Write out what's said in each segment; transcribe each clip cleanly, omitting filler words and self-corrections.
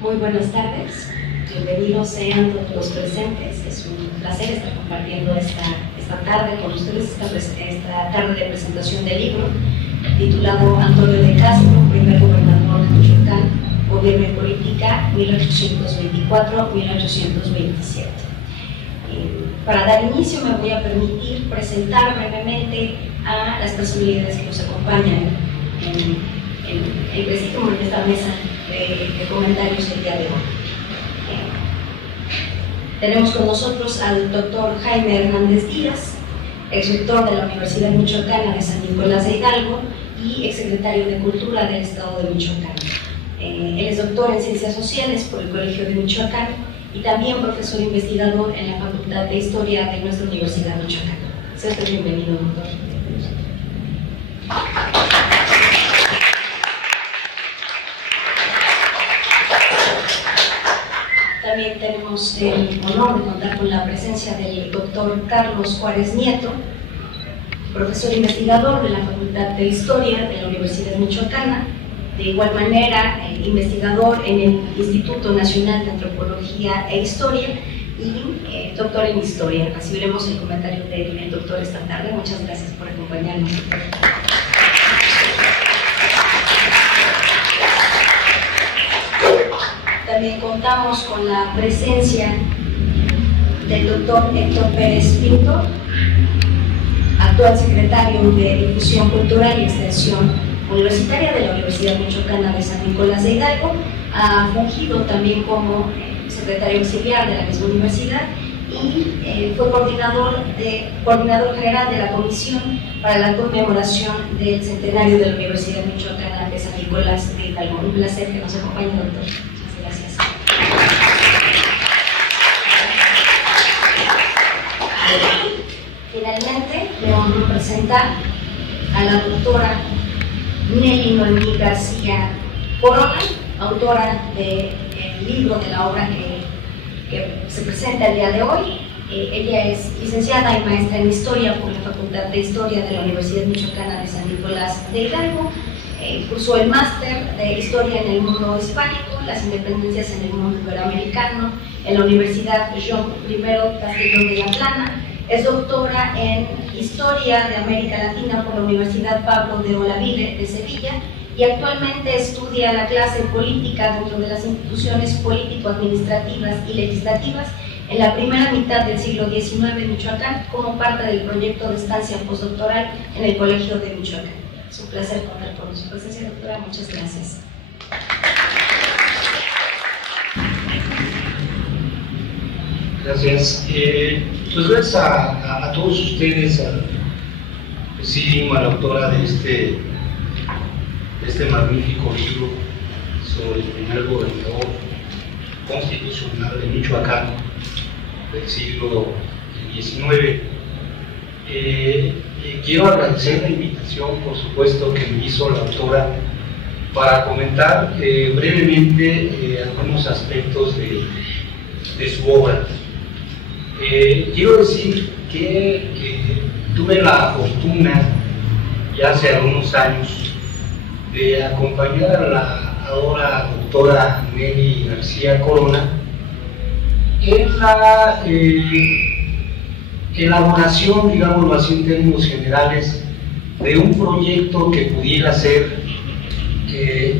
Muy buenas tardes, bienvenidos sean todos los presentes. Es un placer estar compartiendo esta tarde con ustedes, esta tarde de presentación del libro titulado Antonio de Castro, primer gobernador de Michoacán, Gobierno y Política 1824-1827. Para dar inicio me voy a permitir presentar brevemente a las personalidades que nos acompañan en el presidium de esta mesa de comentarios el día de hoy. Tenemos con nosotros al doctor Jaime Hernández Díaz, exrector de la Universidad Michoacana de San Nicolás de Hidalgo y exsecretario de Cultura del Estado de Michoacán. Él es doctor en Ciencias Sociales por el Colegio de Michoacán y también profesor investigador en la Facultad de Historia de nuestra Universidad Michoacana. Sea usted bienvenido, doctor. También tenemos el honor de contar con la presencia del doctor Carlos Juárez Nieto, profesor investigador de la Facultad de Historia de la Universidad Michoacana, de igual manera investigador en el Instituto Nacional de Antropología e Historia y doctor en Historia. Recibiremos el comentario del doctor esta tarde. Muchas gracias por acompañarnos. También contamos con la presencia del doctor Héctor Pérez Pinto, actual secretario de Difusión Cultural y Extensión Universitaria de la Universidad Michoacana de San Nicolás de Hidalgo. Ha fungido también como secretario auxiliar de la misma universidad y fue coordinador general de la Comisión para la conmemoración del centenario de la Universidad Michoacana de San Nicolás de Hidalgo. Un placer que nos acompañe, doctor. Finalmente, le honro presentar a la doctora Nelly Noemí García Corona, autora del libro de la obra que se presenta el día de hoy. Ella es licenciada y maestra en Historia por la Facultad de Historia de la Universidad Michoacana de San Nicolás de Hidalgo. Cursó el máster de Historia en el mundo hispánico, las independencias en el mundo iberoamericano en la Universidad Joan I Castelló de la Plana. Es doctora en Historia de América Latina por la Universidad Pablo de Olavide de Sevilla y actualmente estudia la clase política dentro de las instituciones político-administrativas y legislativas en la primera mitad del siglo XIX en Michoacán como parte del proyecto de estancia postdoctoral en el Colegio de Michoacán. Es un placer contar con su presencia, doctora. Muchas gracias. Gracias. Pues gracias a todos ustedes, al presidium, a la autora de este magnífico libro sobre el primer gobernador constitucional de Michoacán del siglo XIX. Quiero agradecer la invitación, por supuesto, que me hizo la autora para comentar brevemente algunos aspectos de su obra. Quiero decir que tuve la fortuna, ya hace algunos años, de acompañar a la ahora doctora Nelly García Corona en la elaboración, digámoslo así en términos generales, de un proyecto que pudiera ser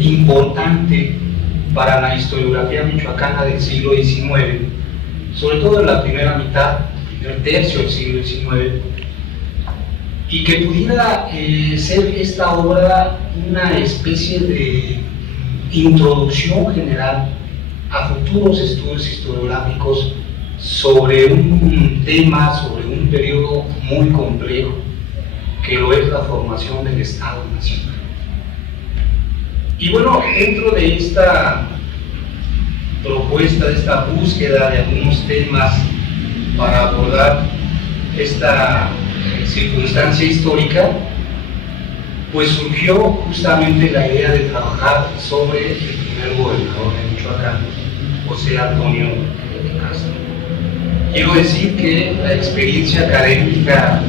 importante para la historiografía michoacana del siglo XIX, sobre todo en la primera mitad, el tercio del siglo XIX, y que pudiera ser esta obra una especie de introducción general a futuros estudios historiográficos sobre un tema, sobre un periodo muy complejo, que lo es la formación del Estado Nacional. Y bueno, dentro de esta propuesta, de esta búsqueda de algunos temas para abordar esta circunstancia histórica, pues surgió justamente la idea de trabajar sobre el primer gobernador de Michoacán, José Antonio de Castro. Quiero decir que la experiencia académica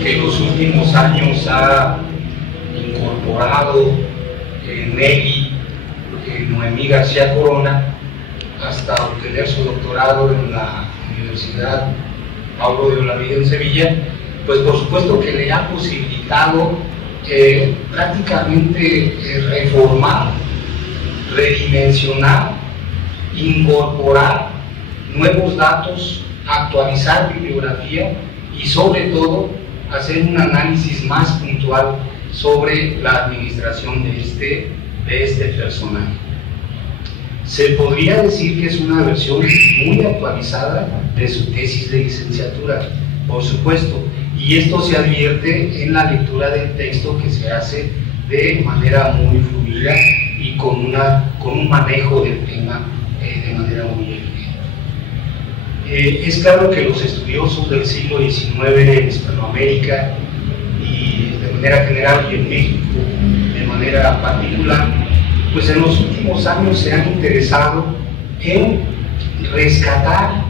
que en los últimos años ha incorporado Nelly Noemí García Corona hasta obtener su doctorado en la Universidad Pablo de Olavide en Sevilla, pues por supuesto que le ha posibilitado prácticamente reformar, redimensionar, incorporar nuevos datos, actualizar bibliografía y sobre todo hacer un análisis más puntual sobre la administración de este personaje. Se podría decir que es una versión muy actualizada de su tesis de licenciatura, por supuesto, y esto se advierte en la lectura del texto, que se hace de manera muy fluida y con un manejo del tema de manera muy evidente. Es claro que los estudiosos del siglo XIX en Hispanoamérica y de manera general y en México de manera particular, pues en los últimos años se han interesado en rescatar,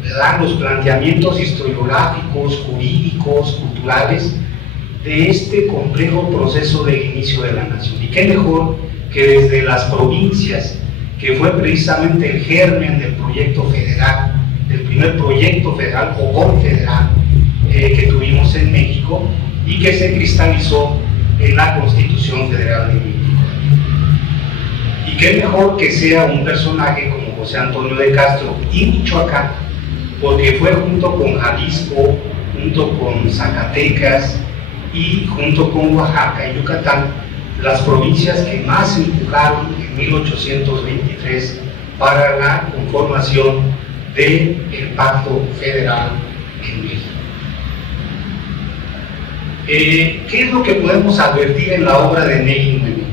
¿verdad?, los planteamientos historiográficos, jurídicos, culturales de este complejo proceso del inicio de la nación. Y qué mejor que desde las provincias, que fue precisamente el germen del proyecto federal, del primer proyecto federal o confederal que tuvimos en México y que se cristalizó en la Constitución Federal de México. Y qué mejor que sea un personaje como José Antonio de Castro y Michoacán, porque fue junto con Jalisco, junto con Zacatecas y junto con Oaxaca y Yucatán, las provincias que más empujaron en 1823 para la conformación del Pacto Federal en México. ¿Qué es lo que podemos advertir en la obra de Nelly Noemí?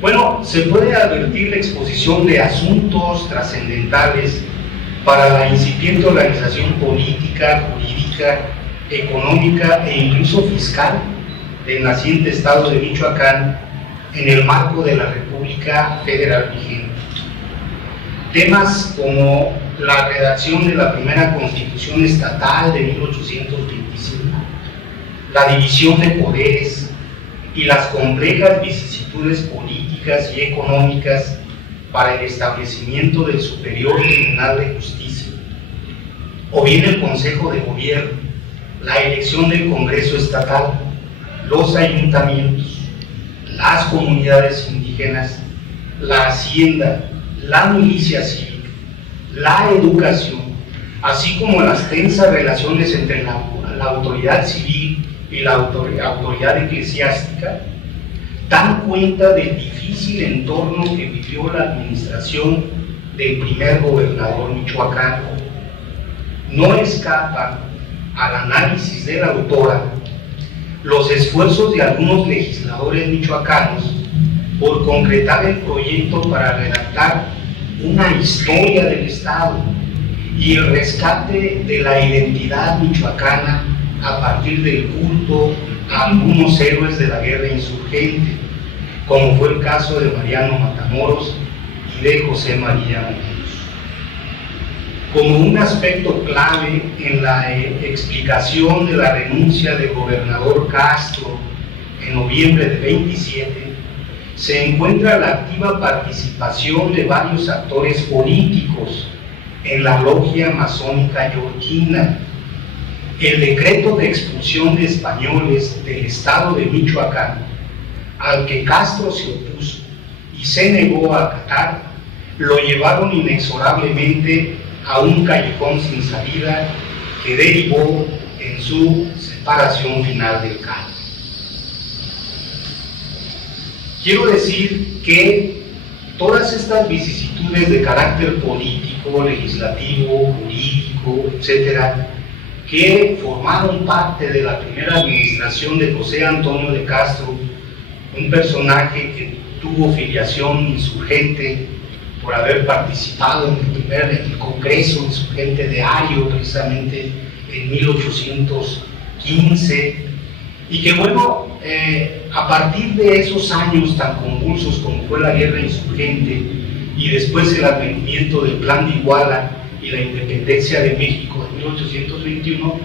Bueno, se puede advertir la exposición de asuntos trascendentales para la incipiente organización política, jurídica, económica e incluso fiscal del naciente estado de Michoacán en el marco de la República Federal vigente. Temas como la redacción de la primera Constitución Estatal de 1825, la división de poderes y las complejas vicisitudes políticas y económicas para el establecimiento del Superior Tribunal de Justicia, o bien el Consejo de Gobierno, la elección del Congreso Estatal, los ayuntamientos, las comunidades indígenas, la hacienda, la milicia cívica, la educación, así como las tensas relaciones entre la autoridad civil y la autoridad eclesiástica, dan cuenta del difícil entorno que vivió la administración del primer gobernador michoacano. No escapa al análisis de la autora los esfuerzos de algunos legisladores michoacanos por concretar el proyecto para redactar una historia del Estado y el rescate de la identidad michoacana a partir del culto a algunos héroes de la guerra insurgente, como fue el caso de Mariano Matamoros y de José María Morelos. Como un aspecto clave en la explicación de la renuncia del gobernador Castro en noviembre de 27, se encuentra la activa participación de varios actores políticos en la logia masónica yorquina, el decreto de expulsión de españoles del estado de Michoacán, al que Castro se opuso y se negó a acatar, lo llevaron inexorablemente a un callejón sin salida que derivó en su separación final del cargo. Quiero decir que todas estas vicisitudes de carácter político, legislativo, jurídico, etcétera, que formaron parte de la primera administración de José Antonio de Castro, un personaje que tuvo filiación insurgente por haber participado en el Congreso Insurgente de Ayo, precisamente en 1815, y que bueno, a partir de esos años tan convulsos como fue la guerra insurgente y después el advenimiento del Plan de Iguala y la independencia de México en 1821,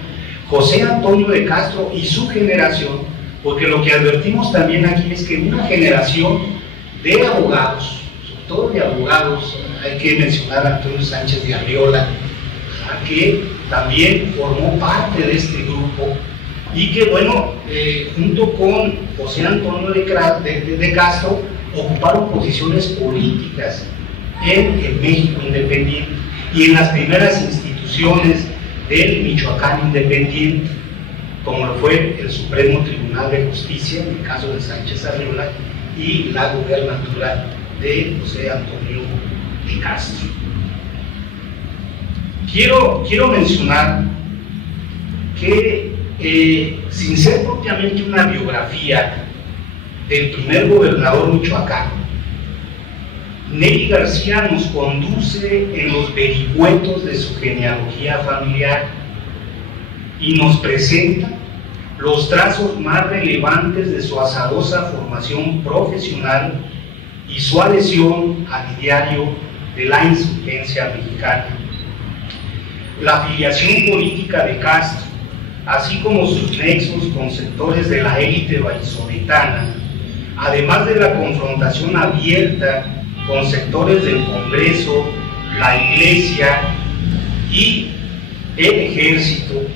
José Antonio de Castro y su generación, porque lo que advertimos también aquí es que una generación de abogados, sobre actor de abogados, hay que mencionar a Antonio Sánchez de Arriola, que también formó parte de este grupo y que, bueno, junto con José Antonio de Castro, ocuparon posiciones políticas en el México independiente y en las primeras instituciones del Michoacán independiente, como lo fue el Supremo Tribunal de Justicia, en el caso de Sánchez Arriola, y la gubernatura de José Antonio de Castro. Quiero mencionar que, sin ser propiamente una biografía del primer gobernador michoacano, Nelly García nos conduce en los vericuetos de su genealogía familiar y nos presenta los trazos más relevantes de su azarosa formación profesional y su adhesión al ideario de la insurgencia mexicana. La afiliación política de Castro, así como sus nexos con sectores de la élite vallisoletana, además de la confrontación abierta con sectores del Congreso, la Iglesia y el Ejército,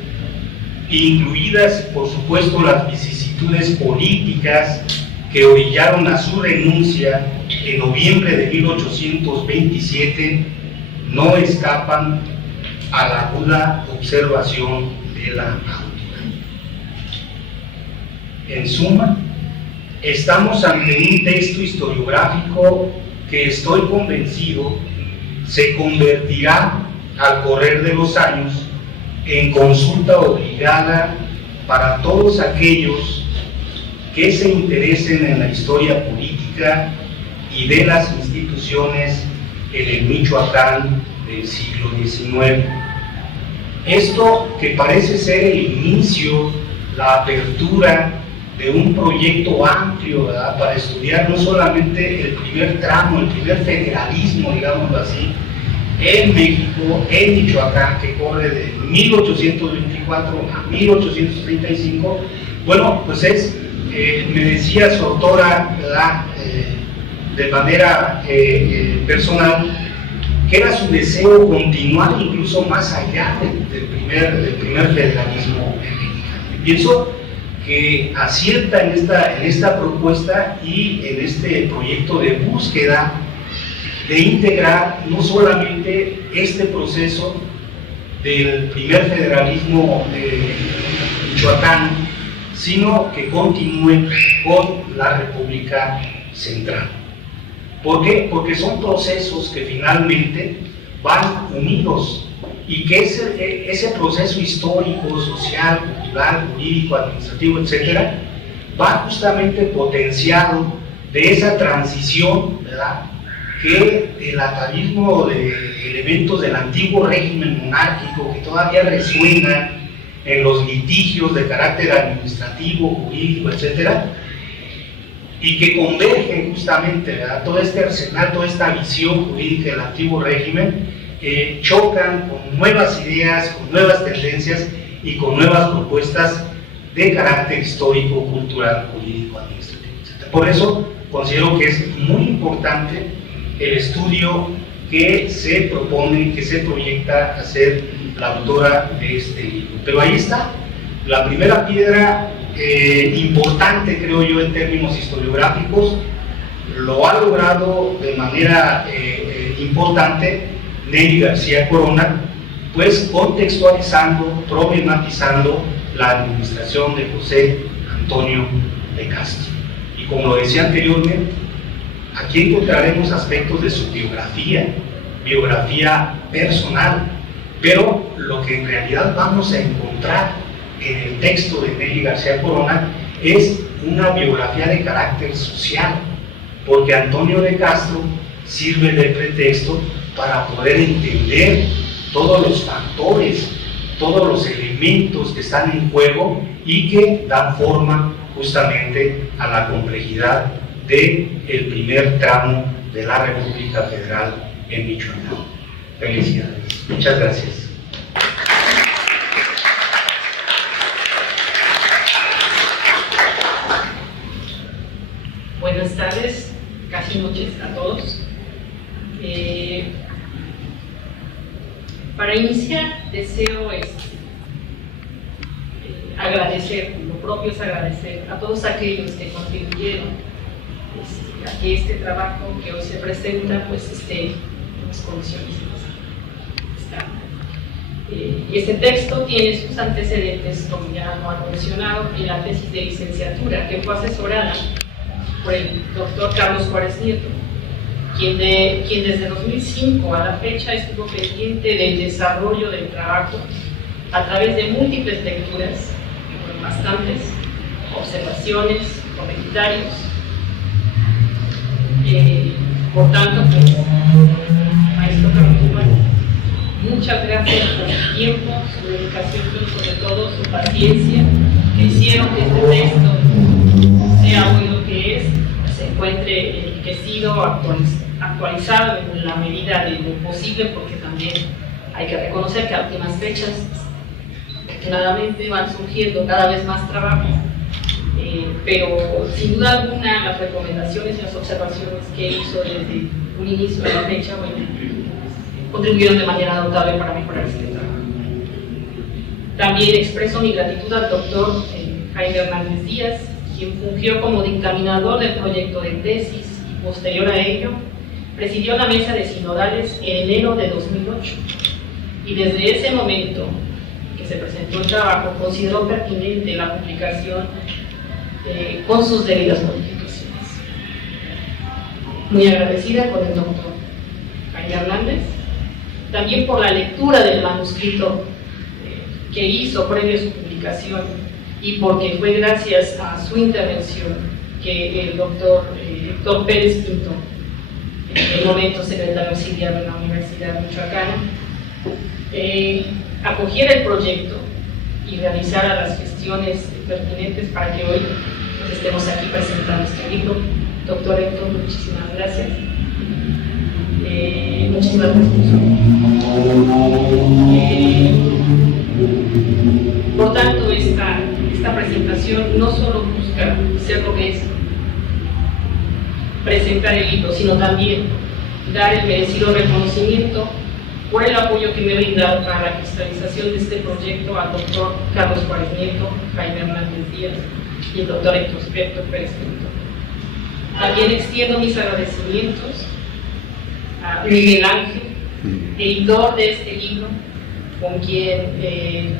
incluidas por supuesto las vicisitudes políticas que orillaron a su renuncia en noviembre de 1827, no escapan a la aguda observación de la autora. En suma, estamos ante un texto historiográfico que estoy convencido se convertirá al correr de los años en consulta obligada para todos aquellos que se interesen en la historia política y de las instituciones en el Michoacán del siglo XIX. Esto que parece ser el inicio, la apertura de un proyecto amplio, ¿verdad?, para estudiar no solamente el primer tramo, el primer federalismo, digámoslo así, en México, en Michoacán, que corre de 1824 a 1835. Bueno, pues me decía su autora, ¿verdad?, de manera personal, que era su deseo continuar incluso más allá del primer federalismo mexicano. Y pienso que acierta en esta propuesta y en este proyecto de búsqueda de integrar no solamente este proceso del primer federalismo michoacano, sino que continúe con la República Central. ¿Por qué? Porque son procesos que finalmente van unidos y que ese proceso histórico, social, cultural, jurídico, administrativo, etcétera, va justamente potenciado de esa transición, ¿verdad?, que el atavismo de elementos del antiguo régimen monárquico que todavía resuena en los litigios de carácter administrativo, jurídico, etcétera, y que convergen justamente, ¿verdad?, todo este arsenal, toda esta visión jurídica del antiguo régimen, chocan con nuevas ideas, con nuevas tendencias y con nuevas propuestas de carácter histórico, cultural, jurídico, administrativo, etc. Por eso considero que es muy importante el estudio que se propone, que se proyecta hacer la autora de este libro. Pero ahí está, la primera piedra importante, creo yo, en términos historiográficos, lo ha logrado de manera importante Nelly García Corona, pues contextualizando, problematizando la administración de José Antonio de Castro. Y como lo decía anteriormente, aquí encontraremos aspectos de su biografía personal, pero lo que en realidad vamos a encontrar en el texto de Nelly García Corona es una biografía de carácter social, porque Antonio de Castro sirve de pretexto para poder entender todos los factores, todos los elementos que están en juego y que dan forma justamente a la complejidad del primer tramo de la República Federal en Michoacán. Felicidades. Muchas gracias. Buenas tardes, casi noches a todos. Para iniciar, deseo agradecer, lo propio es agradecer a todos aquellos que contribuyeron a que este trabajo que hoy se presenta pues esté en las condiciones que está. Y este texto tiene sus antecedentes, como ya lo han mencionado, en la tesis de licenciatura que fue asesorada por el doctor Carlos Juárez Nieto, quien desde 2005 a la fecha estuvo pendiente del desarrollo del trabajo a través de múltiples lecturas, bastantes observaciones, comentarios. Por tanto, pues, maestro Carlos Juárez, muchas gracias por su tiempo, su dedicación y sobre todo su paciencia, que hicieron que este texto sea hoy lo que es, se encuentre enriquecido, actualizado en la medida de lo posible, porque también hay que reconocer que a últimas fechas afortunadamente van surgiendo cada vez más trabajos, pero sin duda alguna las recomendaciones y las observaciones que hizo desde un inicio a la fecha, bueno, contribuyeron de manera notable para mejorar este trabajo. También expreso mi gratitud al doctor Jaime Hernández Díaz, quien fungió como dictaminador del proyecto de tesis y posterior a ello presidió la mesa de sinodales en enero de 2008, y desde ese momento que se presentó el trabajo consideró pertinente la publicación con sus debidas modificaciones. Muy agradecida con el doctor Jaime Hernández, también por la lectura del manuscrito que hizo previo a su publicación, y porque fue gracias a su intervención que el doctor Héctor Pérez Pinto, en el momento secretario auxiliar de la Universidad Michoacana, acogiera el proyecto y realizara las gestiones pertinentes para que hoy pues, estemos aquí presentando este libro. Doctor Héctor, muchísimas gracias. Muchísimas gracias. Por tanto, esta presentación no solo busca ser lo que es presentar el libro, sino también dar el merecido reconocimiento por el apoyo que me brindaron para la cristalización de este proyecto al doctor Carlos Juárez Nieto, Jaime Hernández Díaz y el doctor Héctor Pérez Pinto. También extiendo mis agradecimientos a Miguel Ángel, editor de este libro, con quien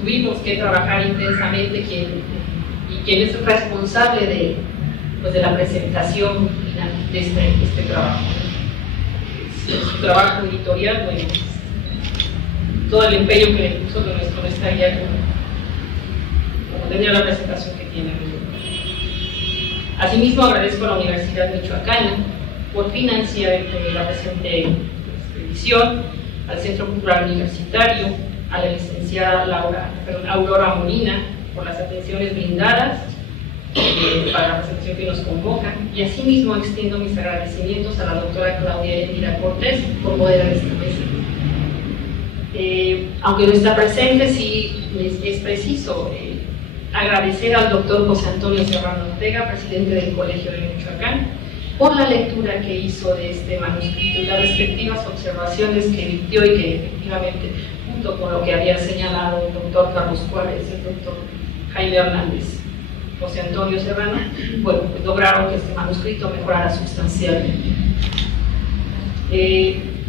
tuvimos que trabajar intensamente, y quien es responsable de la presentación final de este trabajo. Su trabajo editorial, bueno, todo el empeño que le puso de nuestro no estaría como tenía la presentación que tiene. Asimismo, agradezco a la Universidad Michoacana por financiar la presente edición, al Centro Cultural Universitario, a la licenciada Aurora Molina por las atenciones brindadas para la presentación que nos convoca, y asimismo extiendo mis agradecimientos a la doctora Claudia Elvira Cortés por moderar esta mesa. Aunque no está presente, sí es preciso agradecer al doctor José Antonio Serrano Ortega, presidente del Colegio de Michoacán, por la lectura que hizo de este manuscrito y las respectivas observaciones que emitió, y que efectivamente, junto con lo que había señalado el doctor Carlos Juárez, el doctor Jaime Hernández, José Antonio Serrano, bueno, pues lograron que este manuscrito mejorara sustancialmente.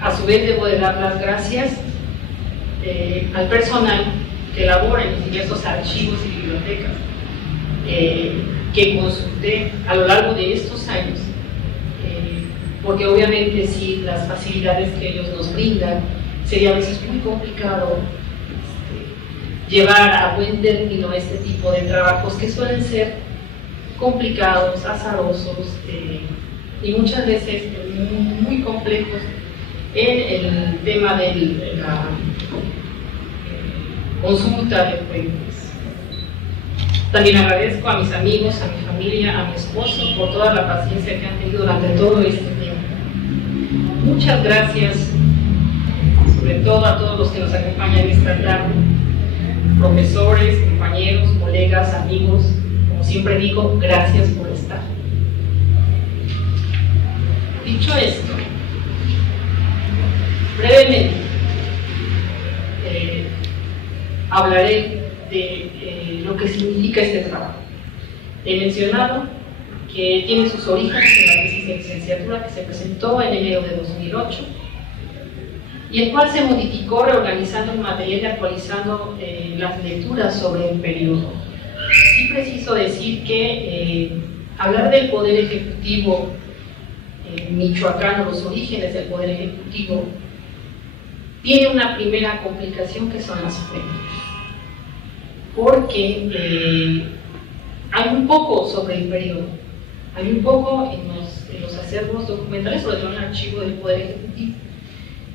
A su vez, debo de dar las gracias al personal que labora en los diversos archivos y bibliotecas que consulté a lo largo de estos años, porque obviamente sin las facilidades que ellos nos brindan, sería a veces muy complicado llevar a buen término este tipo de trabajos que suelen ser complicados, azarosos y muchas veces muy complejos en el tema de la consulta de fuentes. También agradezco a mis amigos, a mi familia, a mi esposo por toda la paciencia que han tenido durante todo este tiempo. Muchas gracias, sobre todo a todos los que nos acompañan esta tarde, profesores, compañeros, colegas, amigos. Como siempre digo, gracias por estar. Dicho esto, brevemente hablaré de lo que significa este trabajo. He mencionado que tiene sus orígenes en la tesis de licenciatura que se presentó en enero de 2008 y el cual se modificó reorganizando el material y actualizando las lecturas sobre el periodo. Sí preciso decir que hablar del poder ejecutivo michoacano, los orígenes del poder ejecutivo, tiene una primera complicación que son las fuentes, porque hay un poco sobre el periodo, hay un poco en los acervos documentales, sobre todo en el archivo del poder ejecutivo,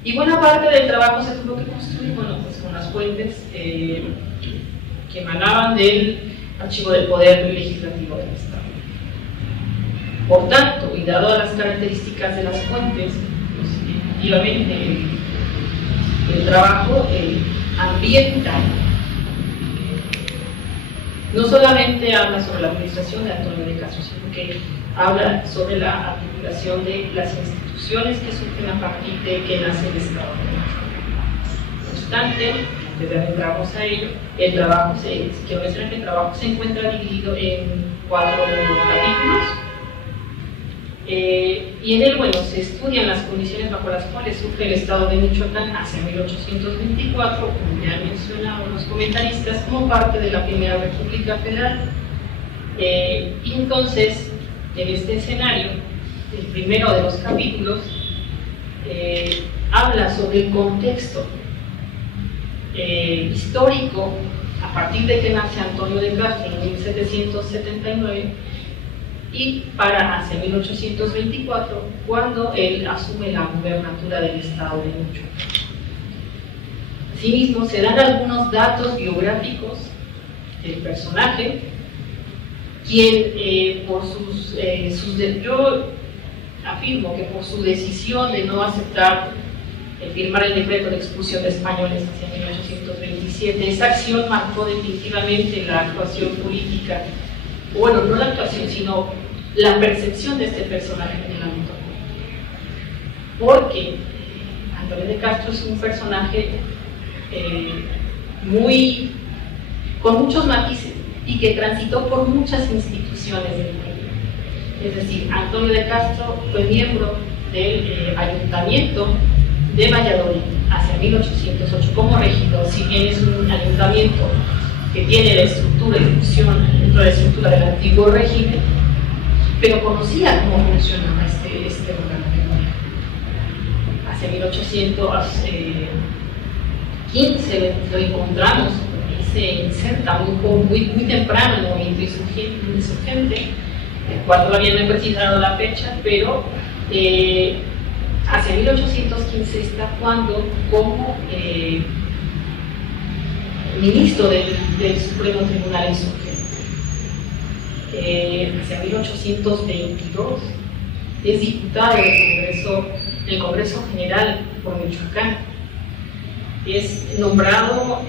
y buena parte del trabajo se tuvo que construir, bueno, pues con las fuentes que emanaban del archivo del poder legislativo del Estado. Por tanto, y dado las características de las fuentes, pues, efectivamente el trabajo ambienta no solamente habla sobre la administración de Antonio de Castro, sino que habla sobre la articulación de las instituciones que surgen a partir de que nace el Estado. No obstante, antes de adentrarnos a ello, quiero mencionar que el trabajo se encuentra dividido en 4 capítulos. Y en él, bueno, se estudian las condiciones bajo las cuales surge el Estado de Michoacán hacia 1824, como ya han mencionado los comentaristas, como parte de la Primera República Federal. Y entonces, en este escenario, el primero de los capítulos habla sobre el contexto histórico a partir de que nace Antonio de Castro en 1779 y para hacia 1824, cuando él asume la gubernatura del Estado de Michoacán. Asimismo, se dan algunos datos biográficos del personaje, quien yo afirmo que por su decisión de no aceptar firmar el decreto de expulsión de españoles hacia 1827, esa acción marcó definitivamente la actuación política, bueno, no la actuación, sino la percepción de este personaje en el ámbito político. Porque Antonio de Castro es un personaje con muchos matices y que transitó por muchas instituciones del país. Es decir, Antonio de Castro fue miembro del Ayuntamiento de Valladolid hacia 1808 como regidor, si bien es un ayuntamiento que tiene la estructura y función dentro de la estructura del antiguo régimen, pero conocía cómo funcionaba este órgano. Hacia 1815 lo encontramos y se inserta muy temprano en el movimiento insurgente, el cual todavía no he precisado la fecha, pero hacia 1815 está actuando como ministro del Supremo Tribunal Insurgente. Hacia 1822 es diputado del Congreso General por Michoacán. Es nombrado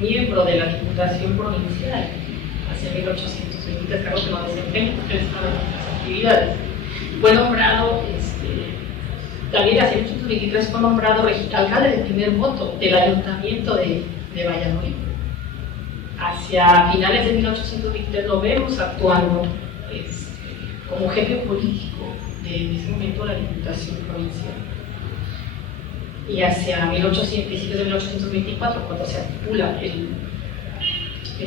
miembro de la Diputación Provincial hacia 1823, cargo que no desempeña porque él estaba en otras actividades. Fue nombrado, también hacia 1823 fue nombrado alcalde de primer voto del Ayuntamiento de Valladolid. Hacia finales de 1823 lo vemos actuando como jefe político de en ese momento la Diputación Provincial. Y hacia 1824, cuando se articula el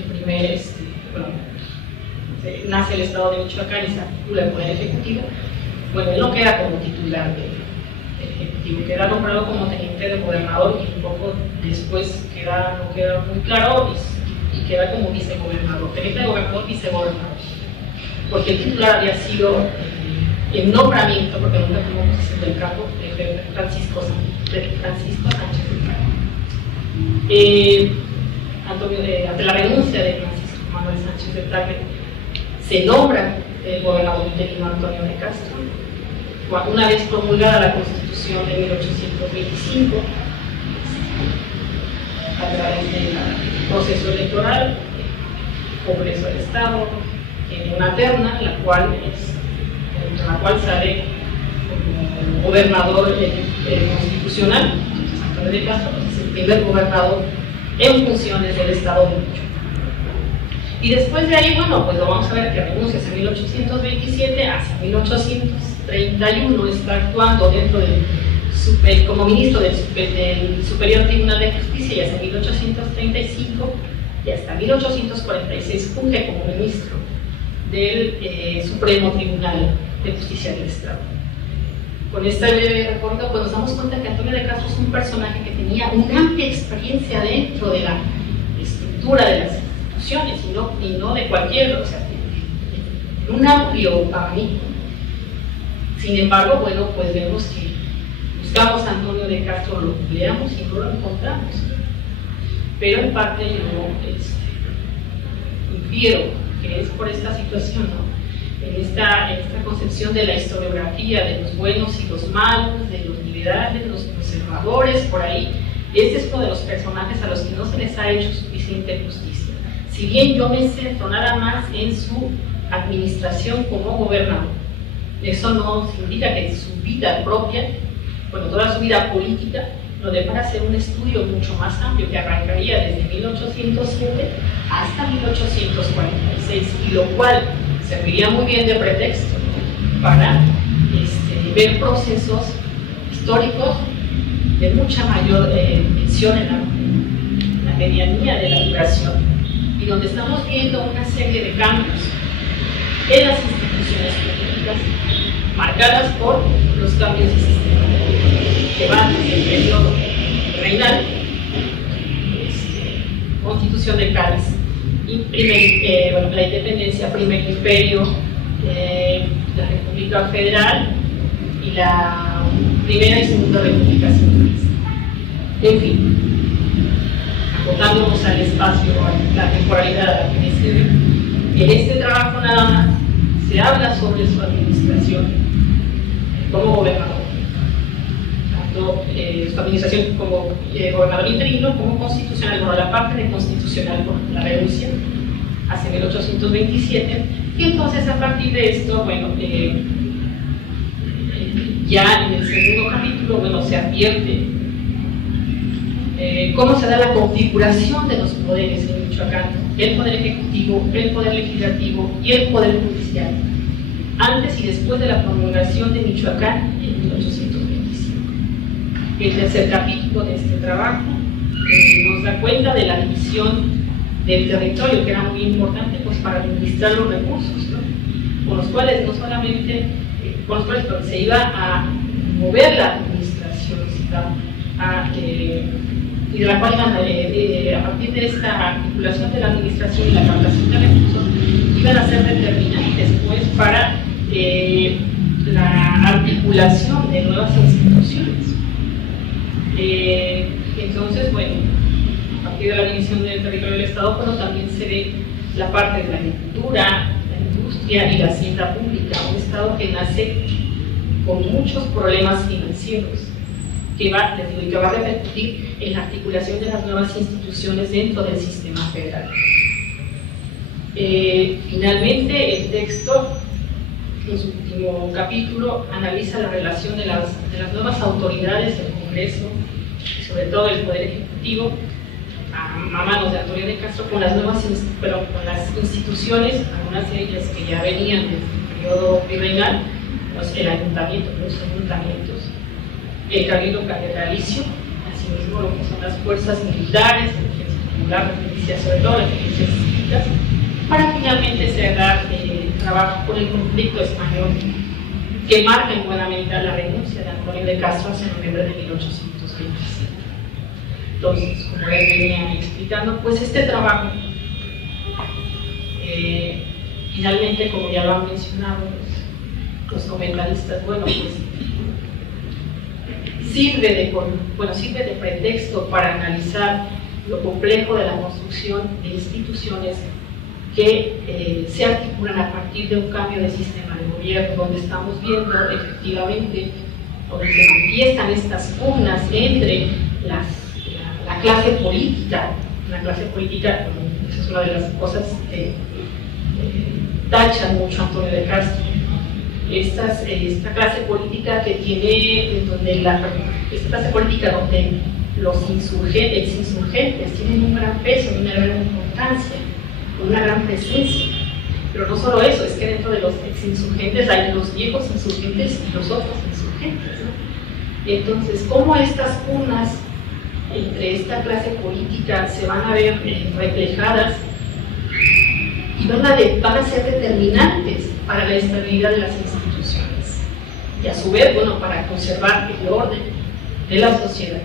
primer, nace el Estado de Michoacán y se articula el Poder Ejecutivo, bueno, él no queda como titular del Ejecutivo, queda nombrado como teniente de gobernador y un poco después no queda muy claro y queda como vicegobernador, teniente de gobernador, vicegobernador, porque el titular había sido el nombramiento, porque nunca tuvo posición del cargo, de Francisco Sánchez de Tagle. Ante la renuncia de Francisco Manuel Sánchez de Tagle, se nombra el gobernador interino Antonio de Castro. Una vez promulgada la Constitución de 1825, a través del proceso electoral, el Congreso del Estado tiene una terna, entre la cual sale como gobernador constitucional. Antonio de Castro es el primer gobernador en funciones del Estado de Michoacán. Y después de ahí, bueno, pues lo vamos a ver que renuncia hacia 1827, hasta 1831 está actuando dentro del como ministro del Superior Tribunal de Justicia, y hasta 1835 y hasta 1846 funge como ministro del Supremo Tribunal de Justicia del Estado. Con este breve recorrido, pues nos damos cuenta que Antonio de Castro es un personaje que tenía una amplia experiencia dentro de la estructura de las instituciones y no de cualquier, o sea, un amplio abanico. Sin embargo, bueno, pues vemos que buscamos a Antonio de Castro, lo googleamos y no lo encontramos. Pero en parte yo infiero que es por esta situación, ¿no? En esta concepción de la historiografía, de los buenos y los malos, de los liberales, los conservadores, por ahí, este es uno de los personajes a los que no se les ha hecho suficiente justicia. Si bien yo me centro nada más en su administración como gobernador, eso no significa que su vida propia, bueno, toda su vida política, lo dé para hacer un estudio mucho más amplio que arrancaría desde 1807 hasta 1846, y lo cual serviría muy bien de pretexto para ver procesos históricos de mucha mayor mención en la medianía de la duración, y donde estamos viendo una serie de cambios en las instituciones políticas marcadas por los cambios de sistema que van desde el periodo reinal, Constitución de Cádiz, la independencia, primer imperio, la República Federal y la primera y segunda República Centralista. En fin, acotándonos al espacio, a la temporalidad a la que me sirve, en este trabajo nada más se habla sobre su administración como gobernador, tanto su administración como gobernador interino como constitucional. Bueno, la parte de constitucional por la renuncia hacia 1827, y entonces a partir de esto, bueno, ya en el segundo capítulo, bueno, se advierte cómo se da la configuración de los poderes en Michoacán: el poder ejecutivo, el poder legislativo y el poder judicial, antes y después de la promulgación de Michoacán en 1825. El tercer capítulo de este trabajo nos da cuenta de la división del territorio, que era muy importante pues para administrar los recursos, ¿no? Con los cuales no solamente, se iba a mover la administración, y de la cual a partir de esta articulación de la administración y la captación de recursos iban a ser determinantes pues para la articulación de nuevas instituciones. Entonces, bueno, a partir de la división del territorio del Estado, pero también se ve la parte de la agricultura, la industria y la hacienda pública, un Estado que nace con muchos problemas financieros, que va a repercutir en la articulación de las nuevas instituciones dentro del sistema federal. Finalmente, el texto, en su último capítulo, analiza la relación de las nuevas autoridades del Congreso y sobre todo el Poder Ejecutivo, a manos de Antonio de Castro, con las instituciones, algunas de ellas que ya venían desde el periodo virreinal, el ayuntamiento, los ayuntamientos, el Cabildo Catedralicio, asimismo lo que son las fuerzas militares, la defensa popular, la milicia, sobre todo las milicias cívicas, para finalmente cerrar el trabajo con el conflicto español, que marca en buena medida la renuncia de Antonio de Castro en noviembre de 1827. Entonces, como les venía explicando, pues este trabajo, finalmente, como ya lo han mencionado los comentaristas, bueno, pues sirve de pretexto para analizar lo complejo de la construcción de instituciones que se articulan a partir de un cambio de sistema de gobierno, donde estamos viendo efectivamente, donde se manifiestan estas pugnas entre la clase política. Esa es una de las cosas que tachan mucho a Antonio de Castro, esta clase política que tiene, esta clase política donde los insurgentes tienen un gran peso, una gran importancia, una gran presencia. Pero no solo eso, es que dentro de los exinsurgentes hay los viejos insurgentes y los otros insurgentes, ¿no? Entonces, ¿cómo estas pugnas entre esta clase política se van a ver reflejadas y van a ser determinantes para la estabilidad de las instituciones? Y a su vez, bueno, para conservar el orden de la sociedad.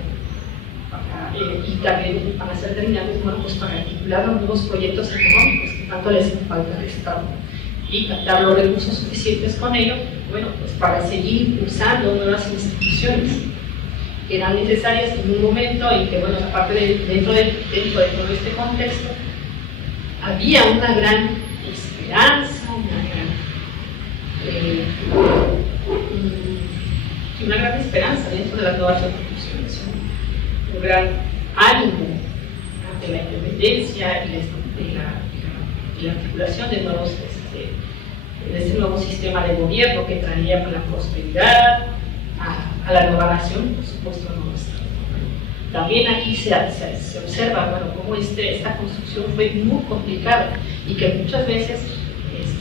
Y también van a ser determinantes, bueno, pues para articular los nuevos proyectos económicos que tanto les hace falta al Estado y captar los recursos suficientes con ello, bueno, pues para seguir impulsando nuevas instituciones que eran necesarias en un momento en que, bueno, aparte dentro de todo este contexto, había una gran esperanza, una gran esperanza dentro de las nuevas instituciones, ¿no? Un gran ánimo ante la independencia y la articulación de este nuevo sistema de gobierno que traía la prosperidad a la nueva nación, por supuesto, no está. También aquí se observa, bueno, cómo esta construcción fue muy complicada y que muchas veces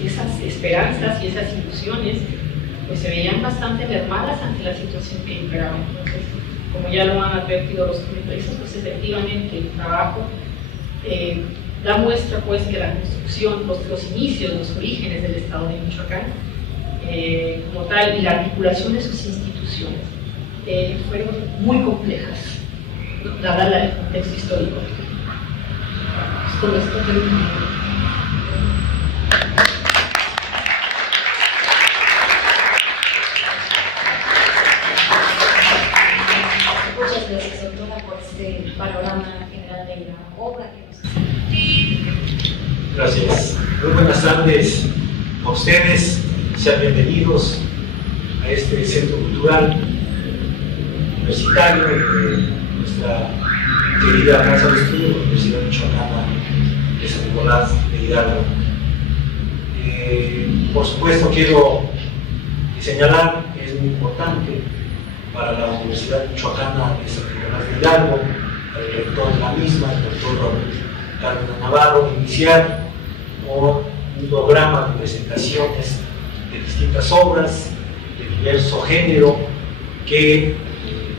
esas esperanzas y esas ilusiones pues se veían bastante mermadas ante la situación que imperaba. Entonces, como ya lo han advertido los comentaristas, pues efectivamente el trabajo da muestra pues que la construcción, los inicios, los orígenes del Estado de Michoacán como tal y la articulación de sus instituciones fueron muy complejas, ¿no? Dada el contexto histórico. Con esto termino. Muchas gracias, doctora, por este panorama general de la obra que nos hace. Gracias. Muy buenas tardes a ustedes. Sean bienvenidos a este centro cultural universitario de nuestra querida Casa de Estudios de la Universidad Michoacana de San Nicolás de Hidalgo. Por supuesto, quiero señalar que es muy importante para la Universidad Michoacana de San Nicolás de Hidalgo, para el rector de la misma, el doctor Carlos Navarro, iniciar con un programa de presentaciones de distintas obras de diverso género que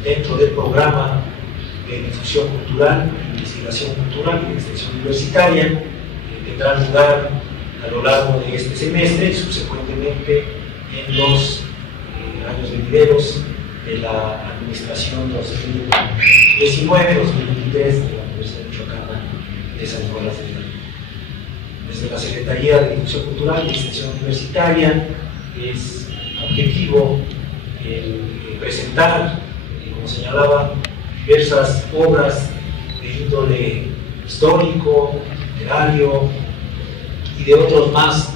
dentro del programa de difusión cultural, de investigación cultural y de extensión universitaria tendrá lugar a lo largo de este semestre y subsecuentemente en los años venideros de la administración 2019-2023 de la Universidad Michoacana de San Nicolás de Hidalgo. Desde la Secretaría de Difusión Cultural y Extensión Universitaria es objetivo presentar, como señalaba, diversas obras de índole histórico, literario y de otros más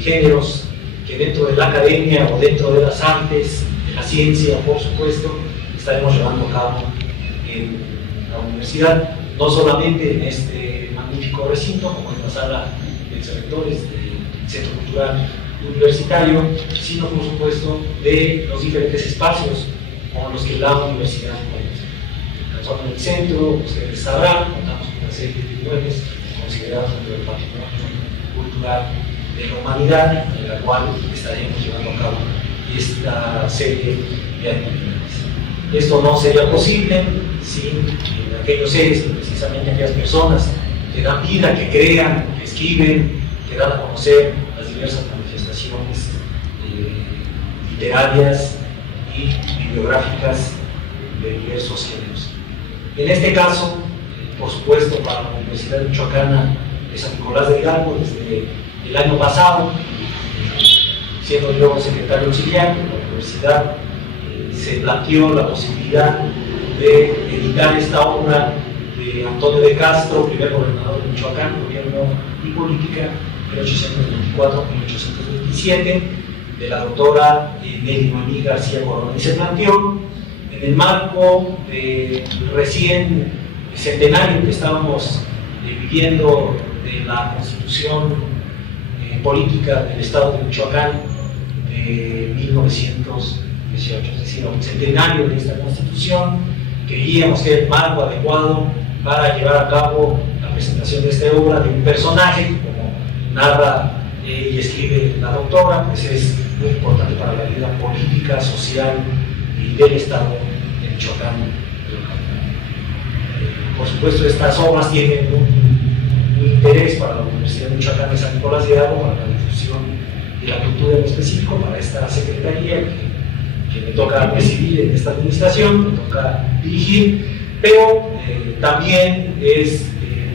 géneros que dentro de la academia o dentro de las artes, de la ciencia, por supuesto, estaremos llevando a cabo en la universidad, no solamente en este magnífico recinto, como en la sala de rectores del Centro Cultural Universitario, sino por supuesto de los diferentes espacios con los que la universidad cuenta. Solo en el centro, ustedes sabrán, contamos con una serie de inmuebles considerados dentro del patrimonio cultural de la humanidad, en la cual estaremos llevando a cabo esta serie de actividades. Esto no sería posible sin aquellos seres, precisamente aquellas personas que dan vida, que crean, que escriben, que dan a conocer las diversas manifestaciones literarias y bibliográficas de diversos géneros. En este caso, por supuesto, para la Universidad Michoacana de San Nicolás de Hidalgo, desde el año pasado, siendo yo secretario auxiliar de la universidad, se planteó la posibilidad de editar esta obra de Antonio de Castro, primer gobernador de Michoacán, gobierno y política, 1824-1827, de la doctora Nelly Noemí García Corona. Y se planteó en el marco del recién centenario que estábamos viviendo de la constitución política del Estado de Michoacán, de 1918, es decir, a un centenario de esta Constitución. Creíamos que era el marco adecuado para llevar a cabo la presentación de esta obra de un personaje, como narra y escribe la doctora, pues es muy importante para la vida política, social y del Estado de Michoacán. Por supuesto, estas obras tienen un interés para la Universidad de Michoacán de San Nicolás de Hidalgo, para la difusión de la cultura en específico, para esta secretaría que me toca presidir en esta administración, me toca dirigir, pero también es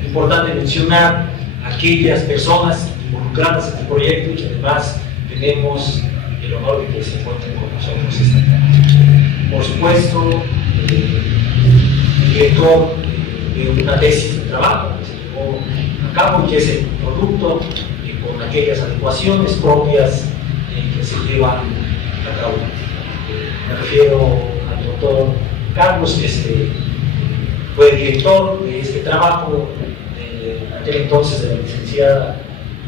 importante mencionar a aquellas personas involucradas en el proyecto y que además tenemos el honor de que se encuentren con nosotros esta tarde. Por supuesto, el director de una tesis de trabajo que se llevó a cabo y que es el producto con aquellas adecuaciones propias que se llevan a cabo. Me refiero al doctor Carlos, que fue director de este trabajo, en aquel entonces de la licenciada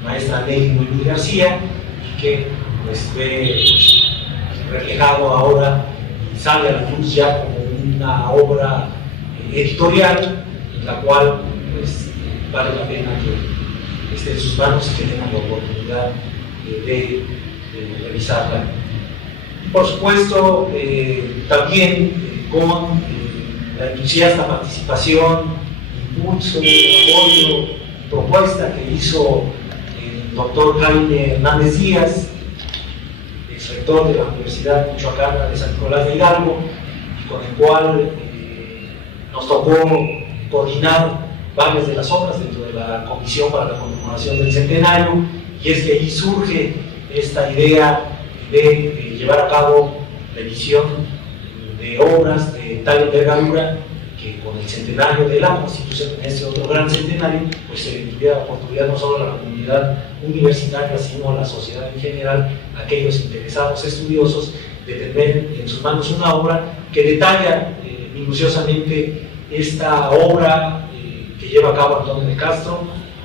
maestra Nelly Muñoz García, y que pues, fue reflejado ahora y sale a la luz ya como una obra editorial, en la cual pues, vale la pena que esté en sus manos y que tengan la oportunidad de revisarla. Y por supuesto, también con la entusiasta participación, impulso, apoyo, propuesta que hizo el doctor Jaime Hernández Díaz, ex rector de la Universidad Michoacana de San Nicolás de Hidalgo, y con el cual nos tocó coordinar varias de las obras dentro de la Comisión para la Conmemoración del Centenario, y es que ahí surge esta idea de llevar a cabo la edición de obras de tal envergadura que con el centenario de la Constitución, en este otro gran centenario, pues se tuviera la oportunidad no solo a la comunidad universitaria, sino a la sociedad en general, a aquellos interesados estudiosos, de tener en sus manos una obra que detalla minuciosamente esta obra que lleva a cabo Antonio de Castro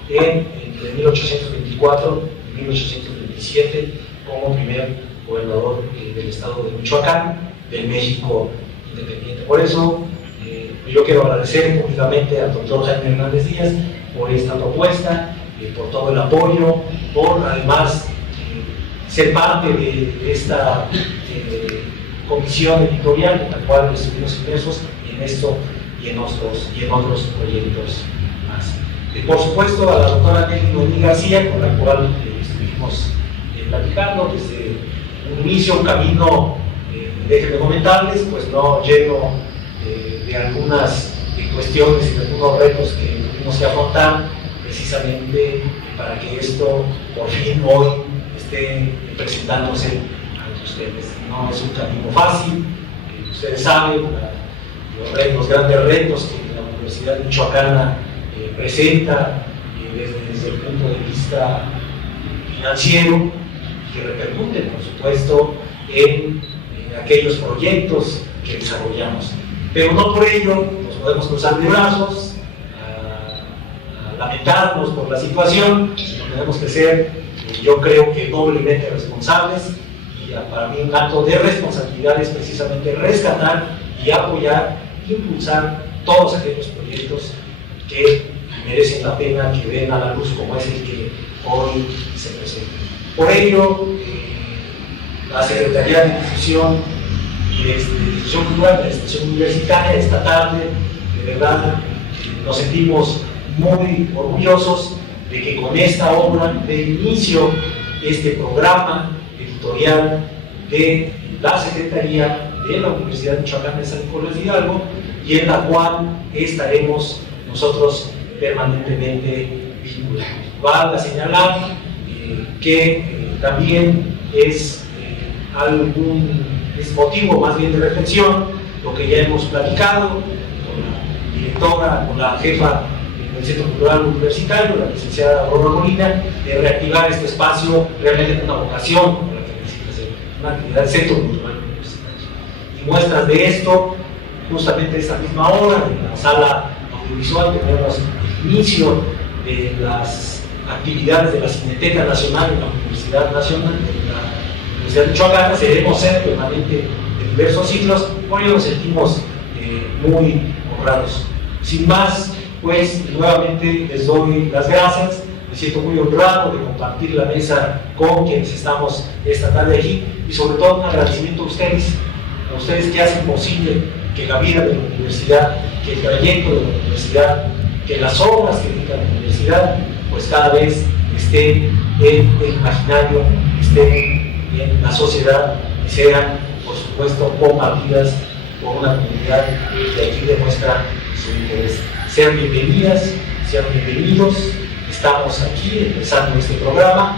entre 1824 y 1827 como primer gobernador del estado de Michoacán, del México independiente. Por eso yo quiero agradecer públicamente al doctor Jaime Hernández Díaz por esta propuesta, por todo el apoyo, por además ser parte de esta comisión editorial en la cual estuvimos inmersos en esto y en otros proyectos más. Por supuesto, a la doctora Nelly Muñoz García, con la cual estuvimos platicando desde un inicio, un camino, déjenme comentarles, pues no lleno de algunas cuestiones y de algunos retos que tuvimos que afrontar precisamente para que esto por fin hoy esté presentándose ante ustedes. No es un camino fácil, ustedes saben los grandes retos que la Universidad Michoacana presenta desde el punto de vista financiero, que repercuten, por supuesto, en aquellos proyectos que desarrollamos. Pero no por ello nos podemos cruzar de brazos, a lamentarnos por la situación, sino tenemos que ser, yo creo que doblemente responsables, y para mí un acto de responsabilidad es precisamente rescatar y apoyar, impulsar todos aquellos proyectos que merecen la pena que ven a la luz como es el que hoy se presenta. Por ello, la Secretaría de Difusión y de Difusión Cultural de la Extensión Universitaria esta tarde, de verdad, nos sentimos muy orgullosos de que con esta obra de inicio este programa editorial de la Secretaría de la Universidad Michoacana de San Nicolás de Hidalgo, y en la cual estaremos nosotros permanentemente vinculados. Valga señalar que también es motivo más bien de reflexión lo que ya hemos platicado con la directora, con la jefa del Centro Cultural Universitario, la licenciada Aurora Molina, de reactivar este espacio realmente con una vocación, como la que necesita ser una actividad del Centro Cultural Universitario. Y muestras de esto, justamente esta misma hora, en la sala audiovisual, tenemos el inicio de las actividades de la Cineteca Nacional en la Universidad Nacional, de la Universidad Michoacana, seremos sede permanente de diversos ciclos, por ello nos sentimos muy honrados. Sin más, pues nuevamente les doy las gracias, me siento muy honrado de compartir la mesa con quienes estamos esta tarde aquí y sobre todo un agradecimiento a ustedes que hacen posible que la vida de la universidad, que el trayecto de la universidad, que las obras que dedica la universidad, pues cada vez estén en el imaginario, estén en la sociedad y sean, por supuesto, compartidas por una comunidad que aquí demuestra su interés. Sean bienvenidas, sean bienvenidos, estamos aquí empezando este programa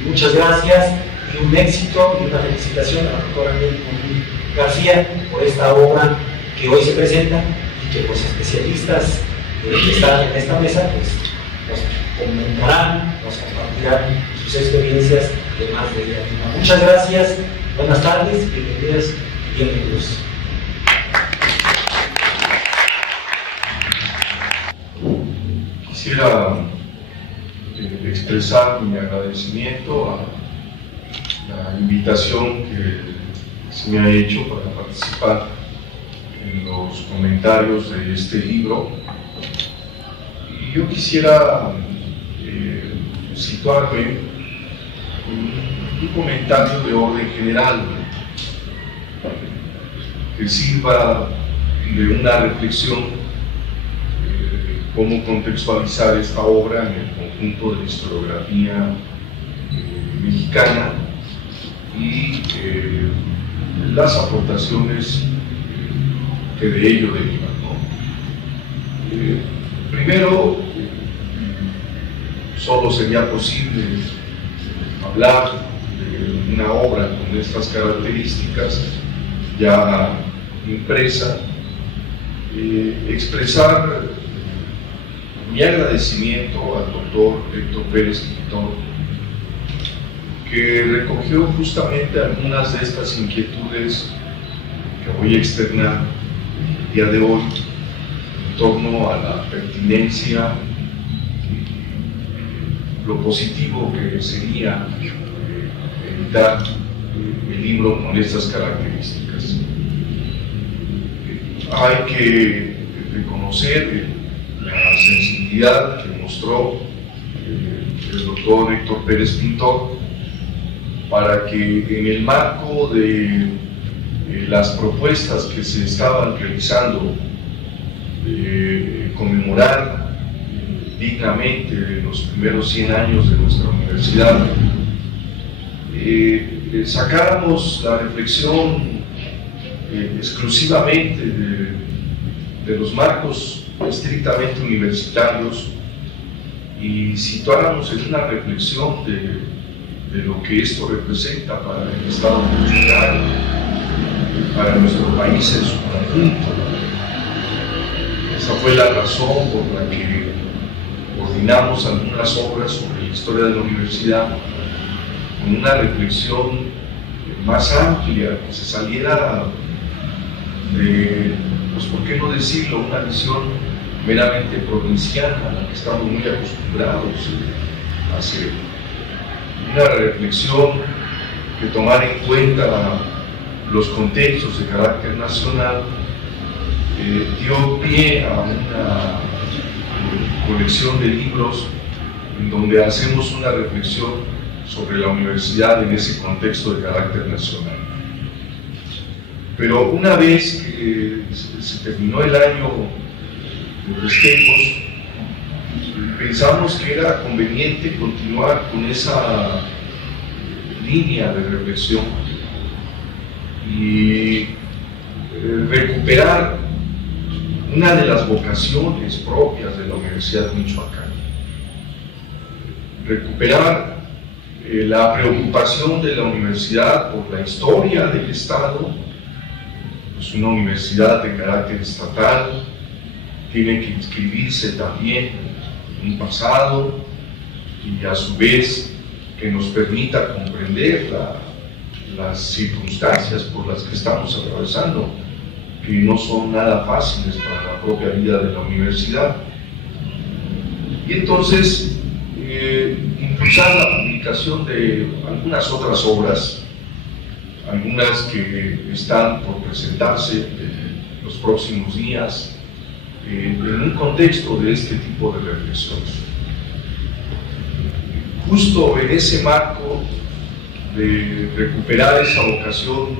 y muchas gracias y un éxito y una felicitación a la doctora Nelly García por esta obra que hoy se presenta y que los especialistas que están en esta mesa pues, nos comentarán, nos compartirán sus experiencias de más de ella misma. Muchas gracias, buenas tardes, bienvenidas y bienvenidos. Quisiera expresar mi agradecimiento a la invitación que se me ha hecho para participar en los comentarios de este libro. Y yo quisiera situarme en un comentario de orden general que sirva de una reflexión cómo contextualizar esta obra en el conjunto de la historiografía mexicana y las aportaciones que de ello derivan, ¿no? Primero, solo sería posible hablar de una obra con estas características ya impresa, expresar mi agradecimiento al doctor Héctor Pérez Pintor, que recogió justamente algunas de estas inquietudes que voy a externar el día de hoy en torno a la pertinencia y lo positivo que sería editar el libro con estas características. Hay que reconocer la sensibilidad que mostró el doctor Héctor Pérez Pintor para que en el marco de las propuestas que se estaban realizando de conmemorar dignamente los primeros 100 años de nuestra universidad, sacáramos la reflexión exclusivamente de los marcos estrictamente universitarios y situáramos en una reflexión de lo que esto representa para el Estado mexicano, para nuestro país en su conjunto. Esa fue la razón por la que coordinamos algunas obras sobre la historia de la universidad con una reflexión más amplia, que se saliera de, pues por qué no decirlo, una visión meramente provinciana a la que estamos muy acostumbrados a hacer. Una reflexión que tomara en cuenta los contextos de carácter nacional dio pie a una colección de libros en donde hacemos una reflexión sobre la universidad en ese contexto de carácter nacional. Pero una vez que se terminó el año de festejos, pensamos que era conveniente continuar con esa línea de reflexión y recuperar una de las vocaciones propias de la Universidad Michoacana, recuperar la preocupación de la universidad por la historia del Estado. Es una universidad de carácter estatal, tiene que inscribirse también en un pasado y a su vez que nos permita comprender las circunstancias por las que estamos atravesando, que no son nada fáciles para la propia vida de la universidad. Y entonces impulsar la publicación de algunas otras obras algunas que están por presentarse en los próximos días, en un contexto de este tipo de reflexiones. Justo en ese marco de recuperar esa vocación